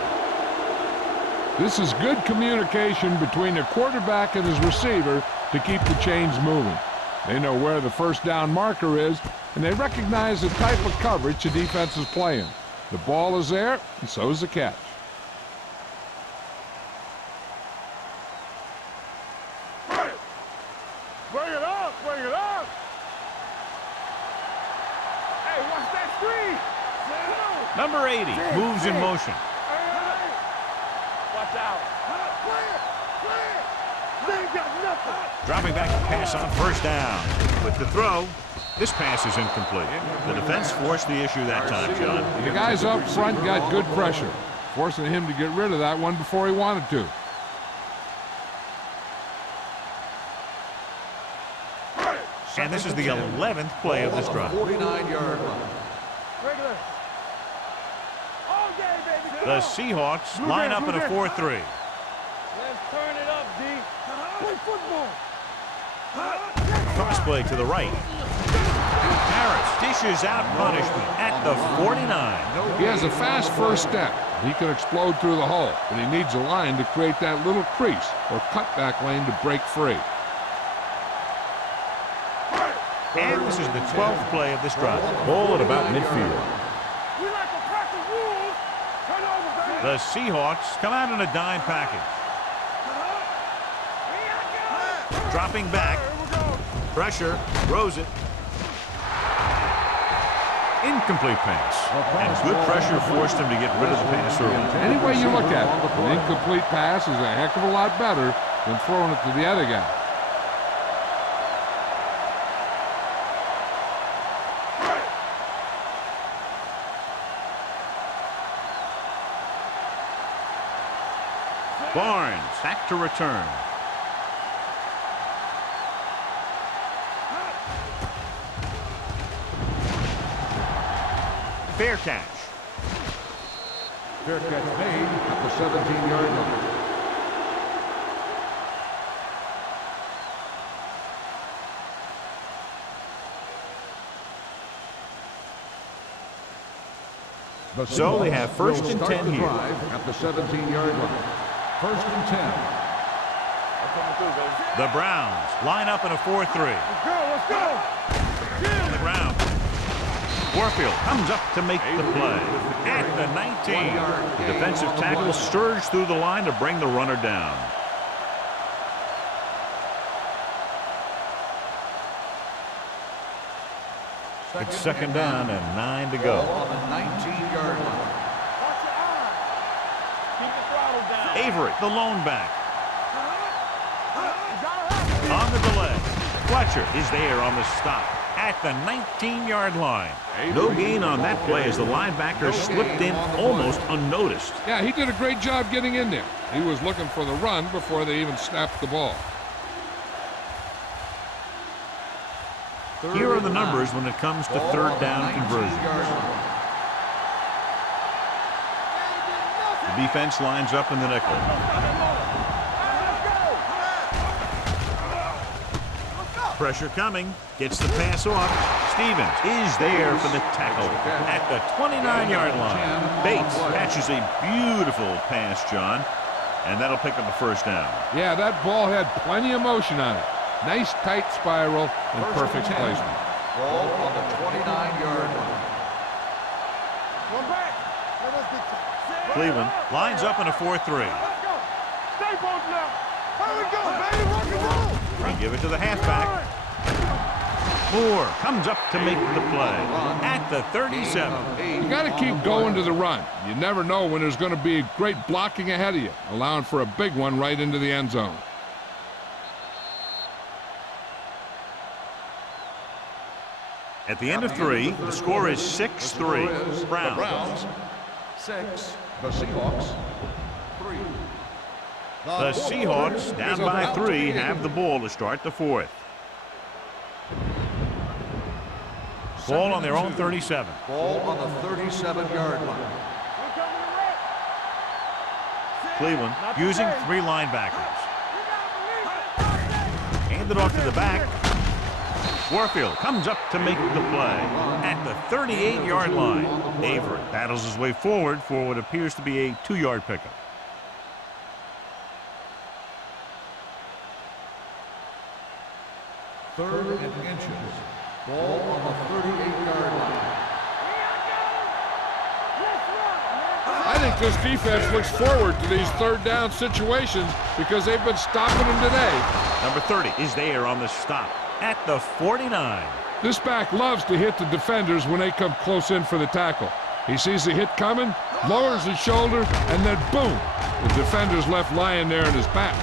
This is good communication between the quarterback and his receiver to keep the chains moving. They know where the first down marker is, and they recognize the type of coverage the defense is playing. The ball is there, and so is the catch. Bring it up, bring it up. Hey, watch that screen. Number 80 moves in motion. Watch out. They ain't got nothing. Dropping back to pass on first down. With the throw, this pass is incomplete. The defense forced the issue that time, John. The guys up front got good pressure, forcing him to get rid of that one before he wanted to. And this is the 11th play of this drive. 49-yard line. Regular. All day, baby. The Seahawks line up in a 4-3. Let's turn it up, D. Play football. Cross play to the right. Harris dishes out punishment at the 49. He has a fast first step. He can explode through the hole, but he needs a line to create that little crease or cutback lane to break free. And this is the 12th play of this drive. Ball at about midfield. We like to practice rules. Turn over, baby. The Seahawks come out in a dime package. Dropping back. Pressure. Throws it. Incomplete pass. And good pressure forced him to get rid of the pass early. Any way you look at it, an incomplete pass is a heck of a lot better than throwing it to the other guy. Barnes back to return. Fair catch. Fair catch made at the 17-yard line. So they have first and 10 here. At the 17-yard line. First and 10. The Browns line up in a 4-3. Let's go. On the ground. Warfield comes up to make the play. At the 19. The defensive tackle surged through the line to bring the runner down. It's second down and 9 to go. On the 19-yard line. Watch your eyes. Keep the throttle down. Avery, the lone back. You gotta have it. On the delay. Fletcher is there on the stop at the 19-yard line. No gain on that play as the linebacker slipped in almost unnoticed. Yeah, he did a great job getting in there. He was looking for the run before they even snapped the ball. Here are the numbers when it comes to third down conversion. The defense lines up in the nickel. Pressure coming. Gets the pass off. Stevens is there for the tackle at the 29-yard line. Bates catches a beautiful pass, John, and that'll pick up a first down. Yeah, that ball had plenty of motion on it. Nice tight spiral and perfect placement. Ball on the 29-yard line. One back. Let's get to Cleveland lines up in a 4-3. Let's go. Stay both now. Here we go, baby. Rock and roll. They give it to the halfback. Moore comes up to make the play at the 37. You got to keep going to the run. You never know when there's going to be great blocking ahead of you, allowing for a big one right into the end zone. At the end of 3, the score is 6-3. Browns. 6. The Seahawks. 3. The Seahawks, down by 3, have the ball to start the 4th. Ball on their own 37. Ball on the 37-yard line. Cleveland using 3 linebackers. Handed off to the back. Warfield comes up to make the play at the 38-yard line. Avery battles his way forward for what appears to be a 2-yard pickup. 3rd and inches. Ball on the 38-yard line. I think this defense looks forward to these 3rd down situations because they've been stopping them today. Number 30 is there on the stop at the 49. This back loves to hit the defenders when they come close in for the tackle. He sees the hit coming, lowers his shoulder, and then boom, the defender's left lying there in his back.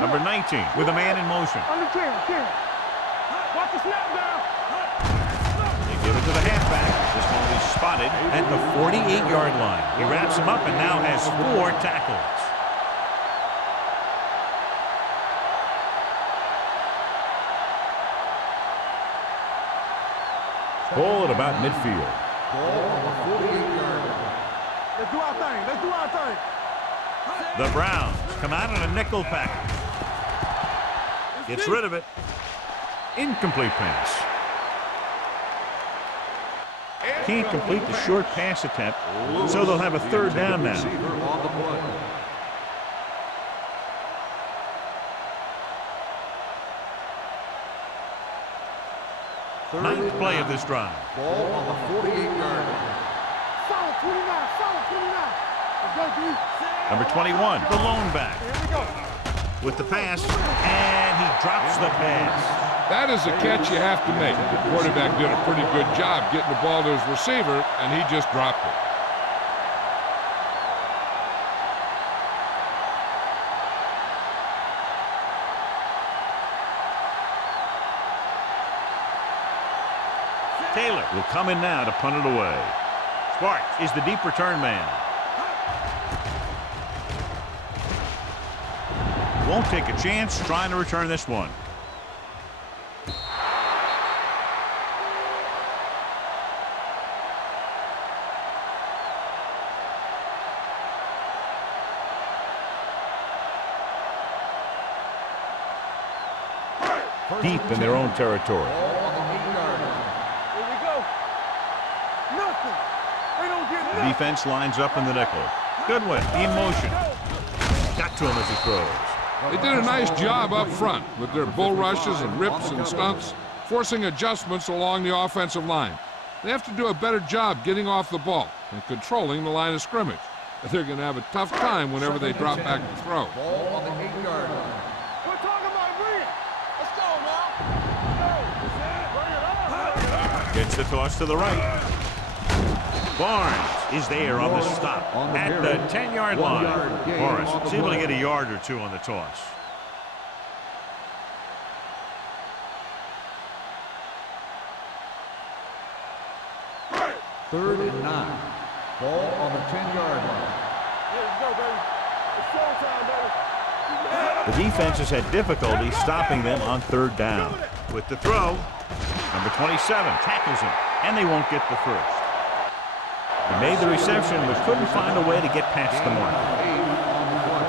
Number 19 with a man in motion. Under 10. Watch the snap down. They give it to the halfback. This one will be spotted at the 48-yard line. He wraps him up and now has 4 tackles. Ball at about midfield. Ball on the 48-yard line. Let's do our thing. Let's do our thing. The Browns come out on a nickel package. Gets rid of it. Incomplete pass. Can't complete the short pass attempt, so they'll have a 3rd down now. Receiver on the play. Ninth play of this drive. Ball on the 48-yard line. Solid 29. Solid 29. Let's go, D. Number 21, the lone back. Here we go. With the pass, and he drops the pass. That is a catch you have to make. The quarterback did a pretty good job getting the ball to his receiver, and he just dropped it. Taylor will come in now to punt it away. Sparks is the deep return man. Won't take a chance trying to return this one. Deep in their own territory. Ball on the 8-yard line. Here we go. Nothing. They don't get The nothing. defense lines up in the nickel. Goodwin in motion. Got to him as he throws. They did a nice job up front with their bull rushes and rips and stunts, forcing adjustments along the offensive line. They have to do a better job getting off the ball and controlling the line of scrimmage. They're going to have a tough time whenever they drop back to throw. Ball on the 8-yard line. We're talking about bring. Let's go, now. Gets the toss to the right. Barnes is there on the stop at the 10-yard line. Morris is able to get a yard or 2 on the toss. Third and 9. Ball on the 10-yard line. Let's go, baby. It's showtime, baby. The defense has had difficulty stopping them on 3rd down. With the throw, number 27 tackles him, and they won't get the first. He made the reception, but couldn't find a way to get past the mark. 8 on the play.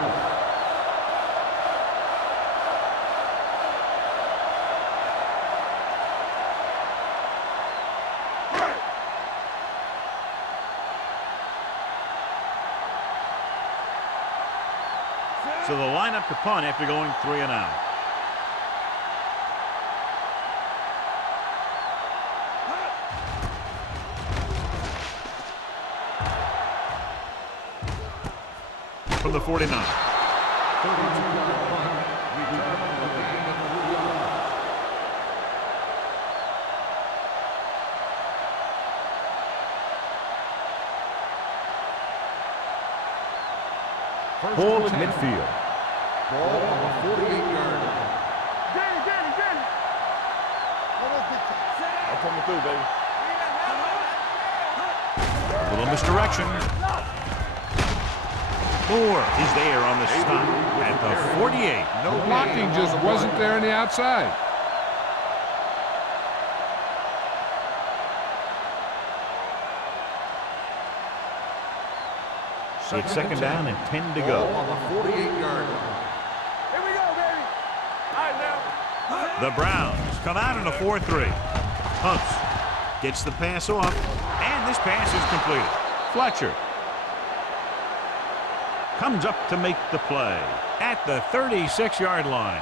So they'll line up to punt after going 3 and out. From the 49. 32-yard punt. Return of the game at the 3-yard. Ball at midfield. Ball on the 48-yard line. Danny. Let us get to I'm coming through, baby. Little misdirection. Moore is there on the stop at the 48. The blocking just wasn't there on the outside. It's 2nd down and 10 to Ball go. on the 48-yard line. Here we go, baby. The Browns come out in a 4-3. Pumps. Gets the pass off. And this pass is completed. Fletcher comes up to make the play at the 36-yard line.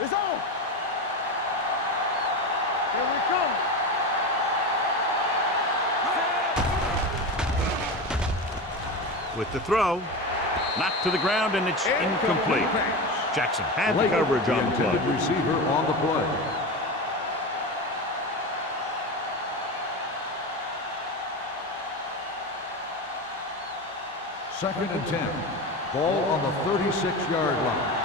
It's on. Here we come. With the throw, knocked to the ground, and it's incomplete. Jackson had the coverage on the play. Receiver on the play. Second and 10. Ball on the 36-yard line.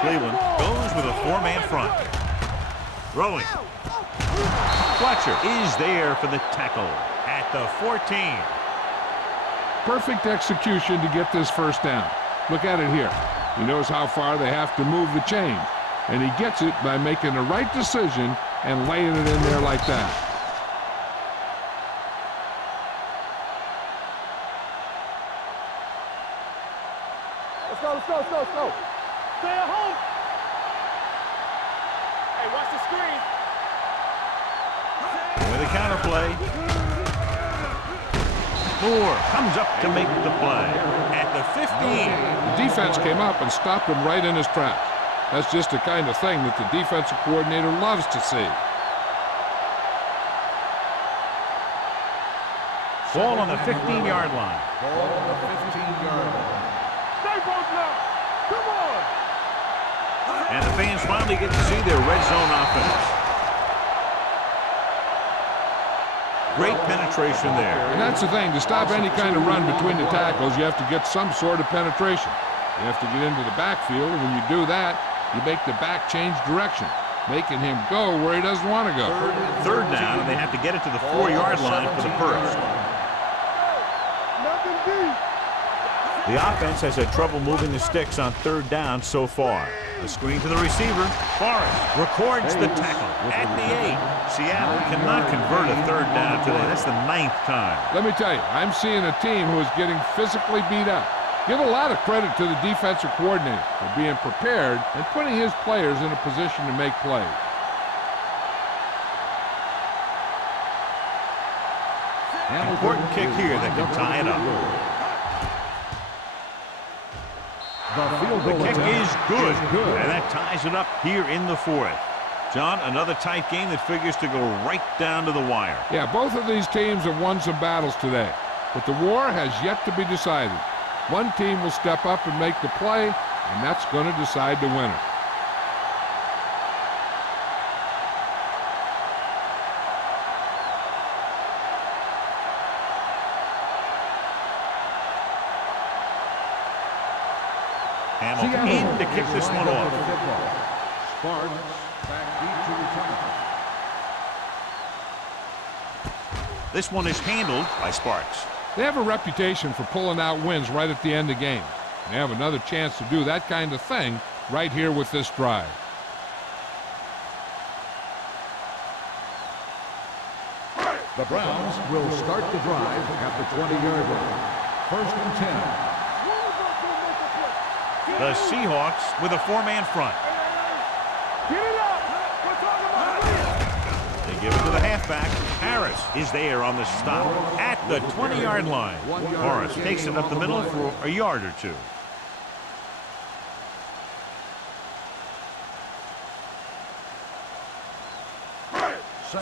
Cleveland goes with a 4-man front. Throwing. Fletcher is there for the tackle at the 14. Perfect execution to get this first down. Look at it here. He knows how far they have to move the chain, and he gets it by making the right decision and laying it in there like that. Let's go, let's go, let's go, let's go. Stay at home. Hey, watch the screen. With a counterplay. Moore comes up to make the play at the 15. The defense came up and stopped him right in his tracks. That's just the kind of thing that the defensive coordinator loves to see. Ball on the 15-yard line. Ball on the 15-yard line. Stay both now. Come on. And the fans finally get to see their red zone offense. Great penetration there. And that's the thing. To stop any kind of run between the tackles, you have to get some sort of penetration. You have to get into the backfield, and when you do that, you make the back change direction, making him go where he doesn't want to go. Third down, and they have to get it to the 4-yard line for the first. Nothing deep. The offense has had trouble moving the sticks on third down so far. A screen to the receiver. Forrest records the tackle at the 8. Seattle cannot convert a third down today. That's the 9th time. Let me tell you, I'm seeing a team who is getting physically beat up. Give a lot of credit to the defensive coordinator for being prepared and putting his players in a position to make plays. Important kick here that can tie it up. The kick is good, and that ties it up here in the 4th. John, another tight game that figures to go right down to the wire. Yeah, both of these teams have won some battles today, but the war has yet to be decided. One team will step up and make the play, and that's going to decide the winner. Hamilton in to kick this one off. Sparks back deep to return. This one is handled by Sparks. They have a reputation for pulling out wins right at the end of games. They have another chance to do that kind of thing right here with this drive. The Browns will start the drive at the 20-yard line. First and 10. The Seahawks with a 4-man front. Get it up. We're talking about it. They give it to the halfback. Harris is there on the stop at the 20-yard line. Morris takes it up the middle for a yard or two.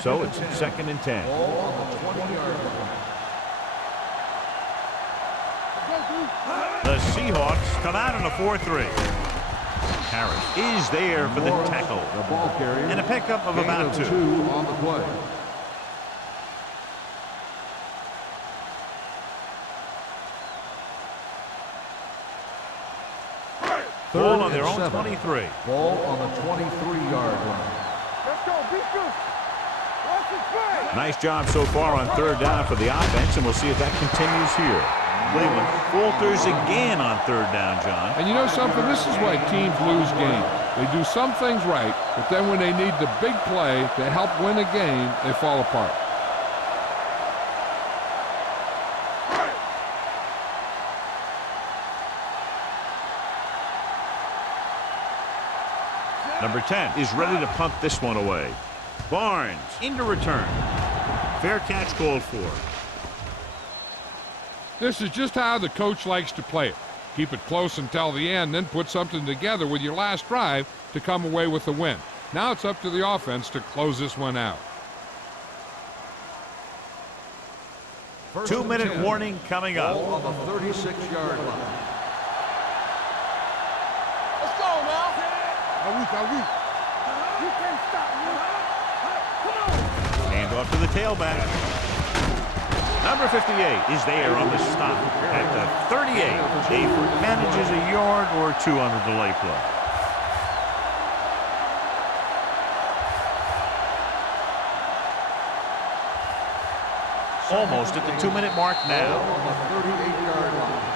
So it's second and 10. Ball on the 20-yard line. The Seahawks come out in a 4-3. Harris is there for the tackle. The ball carrier. And a pickup of about 2. 2 on the play. Ball on their own 23. Ball on the 23-yard line. Let's go. Be good. Watch it play. Nice job so far on third down for the offense, and we'll see if that continues here. Cleveland falters again on third down, John. And you know something? This is why teams lose games. They do some things right, but then when they need the big play to help win a game, they fall apart. Number 10 is ready to punt this one away. Barnes into return. Fair catch called for. This is just how the coach likes to play it. Keep it close until the end, then put something together with your last drive to come away with the win. Now it's up to the offense to close this one out. 2-minute warning coming up. Ball on the 36-yard line. Let's go now. Are we? You can't stop me. Come on. Hand off to the tailback. Number 58 is there on the stop at the 38. He manages a yard or two on the delay play. Almost at the 2-minute mark now. Ball on the 38-yard line.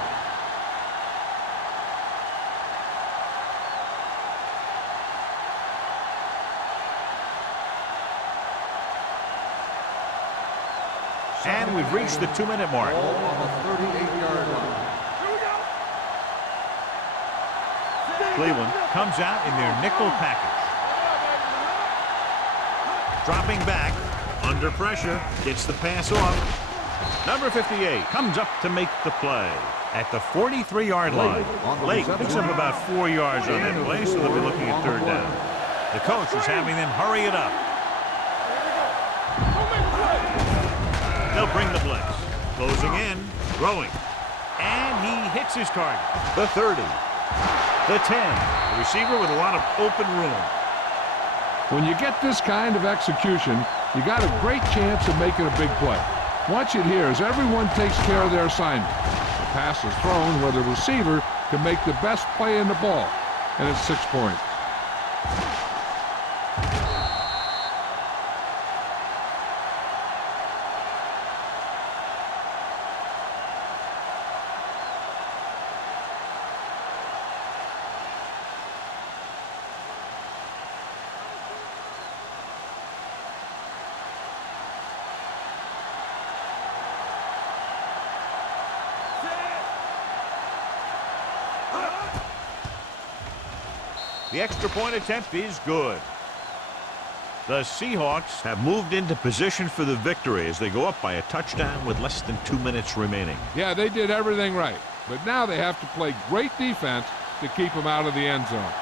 And we've reached the 2-minute mark. Ball on the 38-yard line. Cleveland comes out in their nickel package. Dropping back, under pressure, gets the pass off. Number 58 comes up to make the play at the 43-yard line. Lake picks up about 4 yards on that play, so they'll be looking at third down. The coach is having them hurry it up. They'll bring the blitz. Closing in, throwing. And he hits his target. The 30. The 10. The receiver with a lot of open room. When you get this kind of execution, you got a great chance of making a big play. Watch it here as everyone takes care of their assignment. The pass is thrown where the receiver can make the best play in the ball, and it's 6 points. The extra point attempt is good. The Seahawks have moved into position for the victory as they go up by a touchdown with less than 2 minutes remaining. Yeah, they did everything right, but now they have to play great defense to keep them out of the end zone.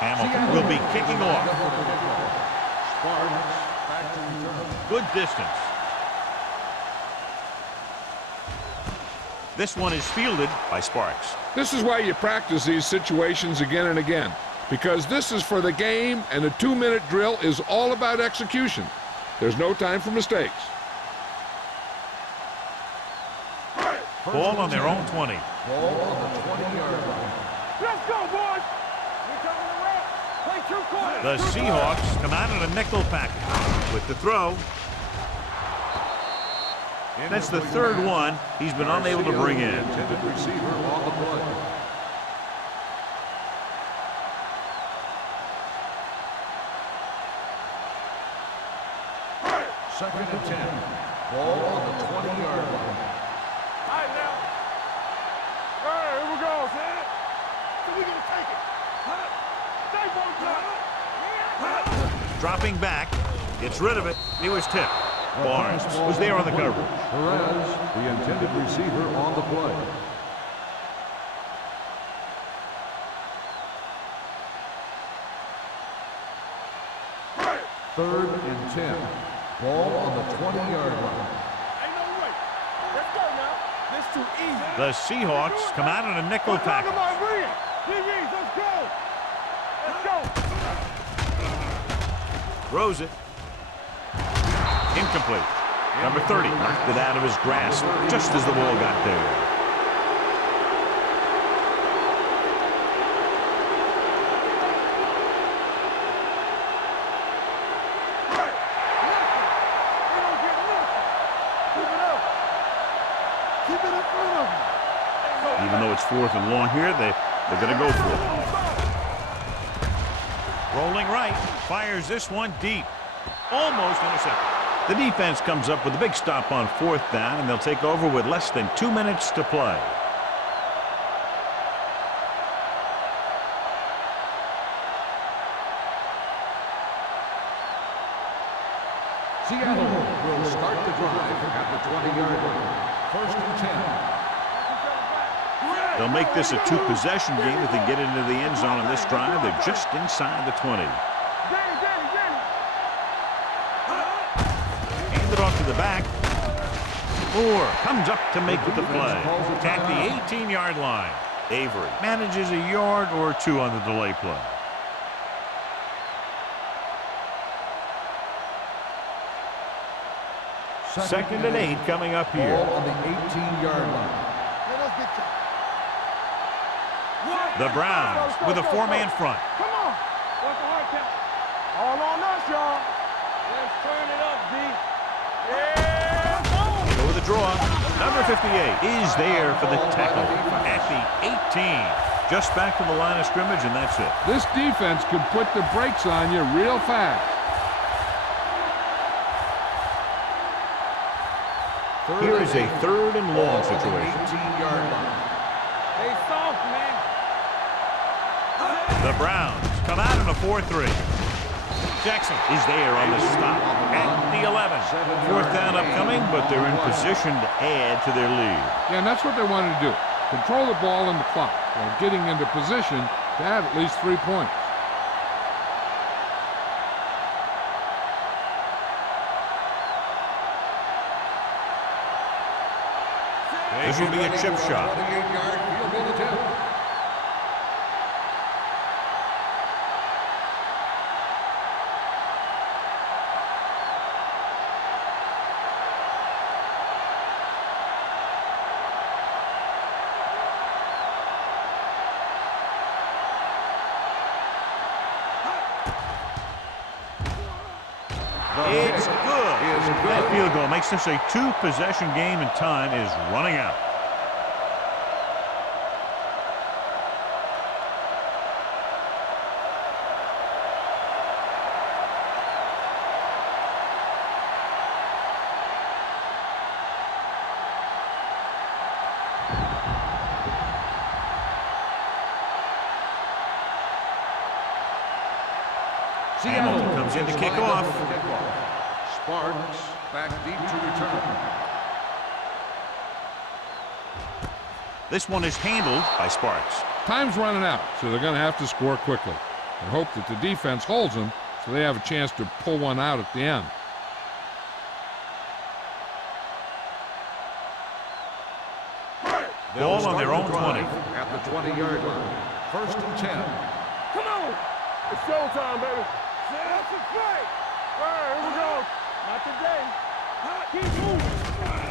Hamilton will be kicking off. Sparks back to return. Good distance. This one is fielded by Sparks. This is why you practice these situations again and again, because this is for the game, and a 2-minute drill is all about execution. There's no time for mistakes. Ball on their own 20. Ball on the 20-yard line. Let's go, boys. The Seahawks come out in a nickel package with the throw. That's the third one he's been unable to bring in. Intended receiver on the play. Second and 10. Ball on the 20-yard line. All right, now. All right, here we go, man. So we gonna take it. Stay one time. Dropping back, gets rid of it. He was tipped. Barnes was there on the coverage. Perez, the intended receiver on the play. Third and 10. Ball on the 20-yard line. Ain't no way. Let's go now. This too easy. The Seahawks come out in a nickel package. Let's go. Let's go. Throws it. Incomplete. Number 30 knocked it out of his grasp just as the ball got there. Keep it in front of you. Even though it's 4th and long here, they're going to go for it. Rolling right, fires this one deep. Almost intercepted. The defense comes up with a big stop on 4th down, and they'll take over with less than 2 minutes to play. Seattle will start the drive at the 20-yard line. 1st and 10. They'll make this a 2-possession game if they get into the end zone on this drive. They're just inside the 20. Hand it off to the back. Moore comes up to make the play. At the 18-yard line. Avery manages a yard or two on the delay play. Second and 8 coming up here. Ball on the 18-yard line. The Browns with a 4-man front. Come on. What's the hard catch? All on us, y'all. Let's turn it up, D. Yeah, go. Go with the draw. Number 58 is there for the tackle at the 18. Just back to the line of scrimmage, and that's it. This defense can put the brakes on you real fast. Here is a 3rd and long situation. 18-yard line. Hey, soft, man. The Browns come out in a 4-3. Jackson is there on the stop at the 11. 4th down upcoming, but they're in position to add to their lead. Yeah, and that's what they wanted to do. Control the ball and the clock while getting into position to add at least 3 points. This will be a chip shot. 28-yard field goal attempt. It's good. That field goal makes this a 2-possession game, and time is running out. Hamilton comes in to kick off. Sparks back deep to return. This one is handled by Sparks. Time's running out, so they're going to have to score quickly and hope that the defense holds them so they have a chance to pull one out at the end. Ball on their own 20. At the 20-yard line. 1st and 10. Come on. It's showtime, baby. That's a play. All right, here we go. Not today. Keep moving.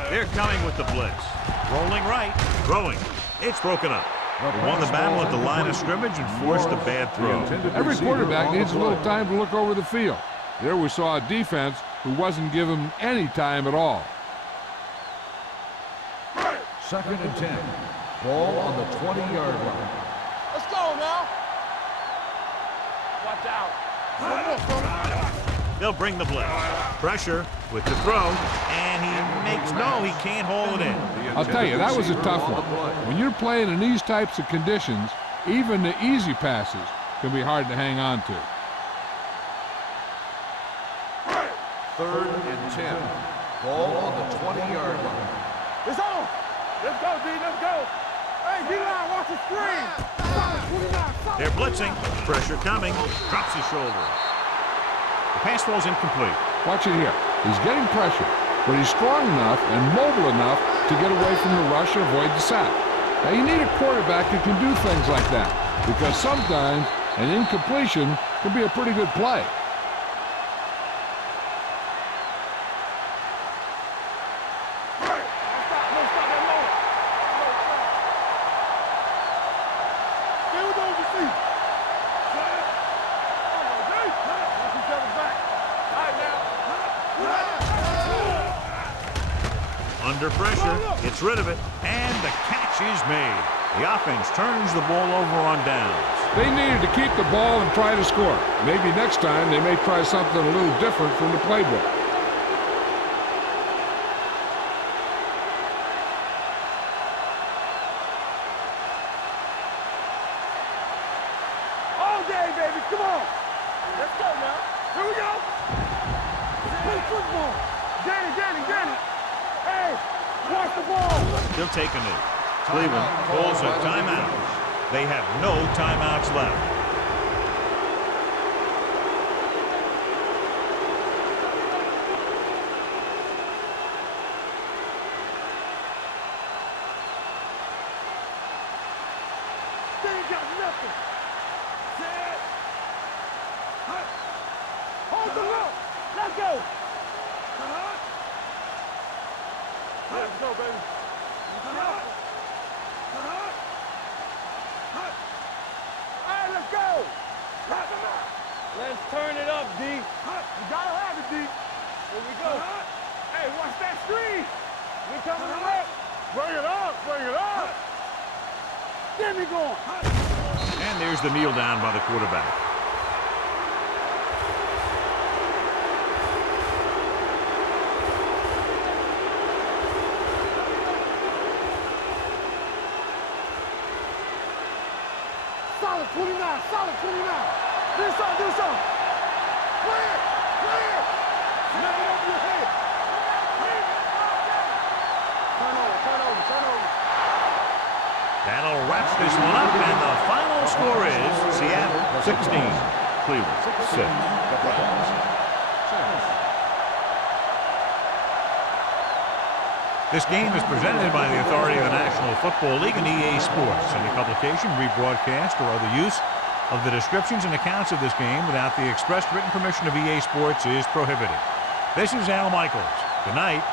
They're coming with the blitz. Rolling right. Throwing. It's broken up. They won the battle at the line of scrimmage and forced a bad throw. Every quarterback needs a little time to look over the field. There we saw a defense who wasn't given any time at all. 2nd and 10. Ball on the 20-yard line. Let's go now. Watch out. They'll bring the blitz. Pressure with the throw, and he can't hold it in. I'll tell you, that was a tough one. When you're playing in these types of conditions, even the easy passes can be hard to hang on to. 3rd and 10. Ball on the 20-yard line. It's on. Let's go, D. Let's go. Hey, D-line, watch the screen. They're blitzing. Pressure coming. Drops his shoulder. The pass falls incomplete. Watch it here. He's getting pressure, but he's strong enough and mobile enough to get away from the rush and avoid the sack. Now, you need a quarterback who can do things like that, because sometimes an incompletion can be a pretty good play. Under pressure, gets rid of it, and the catch is made. The offense turns the ball over on downs. They needed to keep the ball and try to score. Maybe next time they may try something a little different from the playbook. All day, baby. Come on. Let's go now. Here we go. Play football. Get it. Hey, watch the ball. Still taking it. Cleveland calls a timeout. They have no timeouts left. They ain't got nothing. Set. Hut. Hold the look. Let's go. Hut. Let's go, baby. Hut. Hut. Hut. All right, let's go. Hut. Let's turn it up, D. Hut. You gotta have it, D. Here we go. Hut. Hey, watch that screen. We coming up. Bring it up. Get me going. And there's the kneel down by the quarterback. Solid 29. Do something. Clear. Snap it over your head. Turn over. That'll wrap this one up, and the final score is Seattle 16, Cleveland 6. The Browns 6. This game is presented by the authority of the National Football League and EA Sports. Any publication, rebroadcast, or other use of the descriptions and accounts of this game without the express written permission of EA Sports is prohibited. This is Al Michaels. Good night.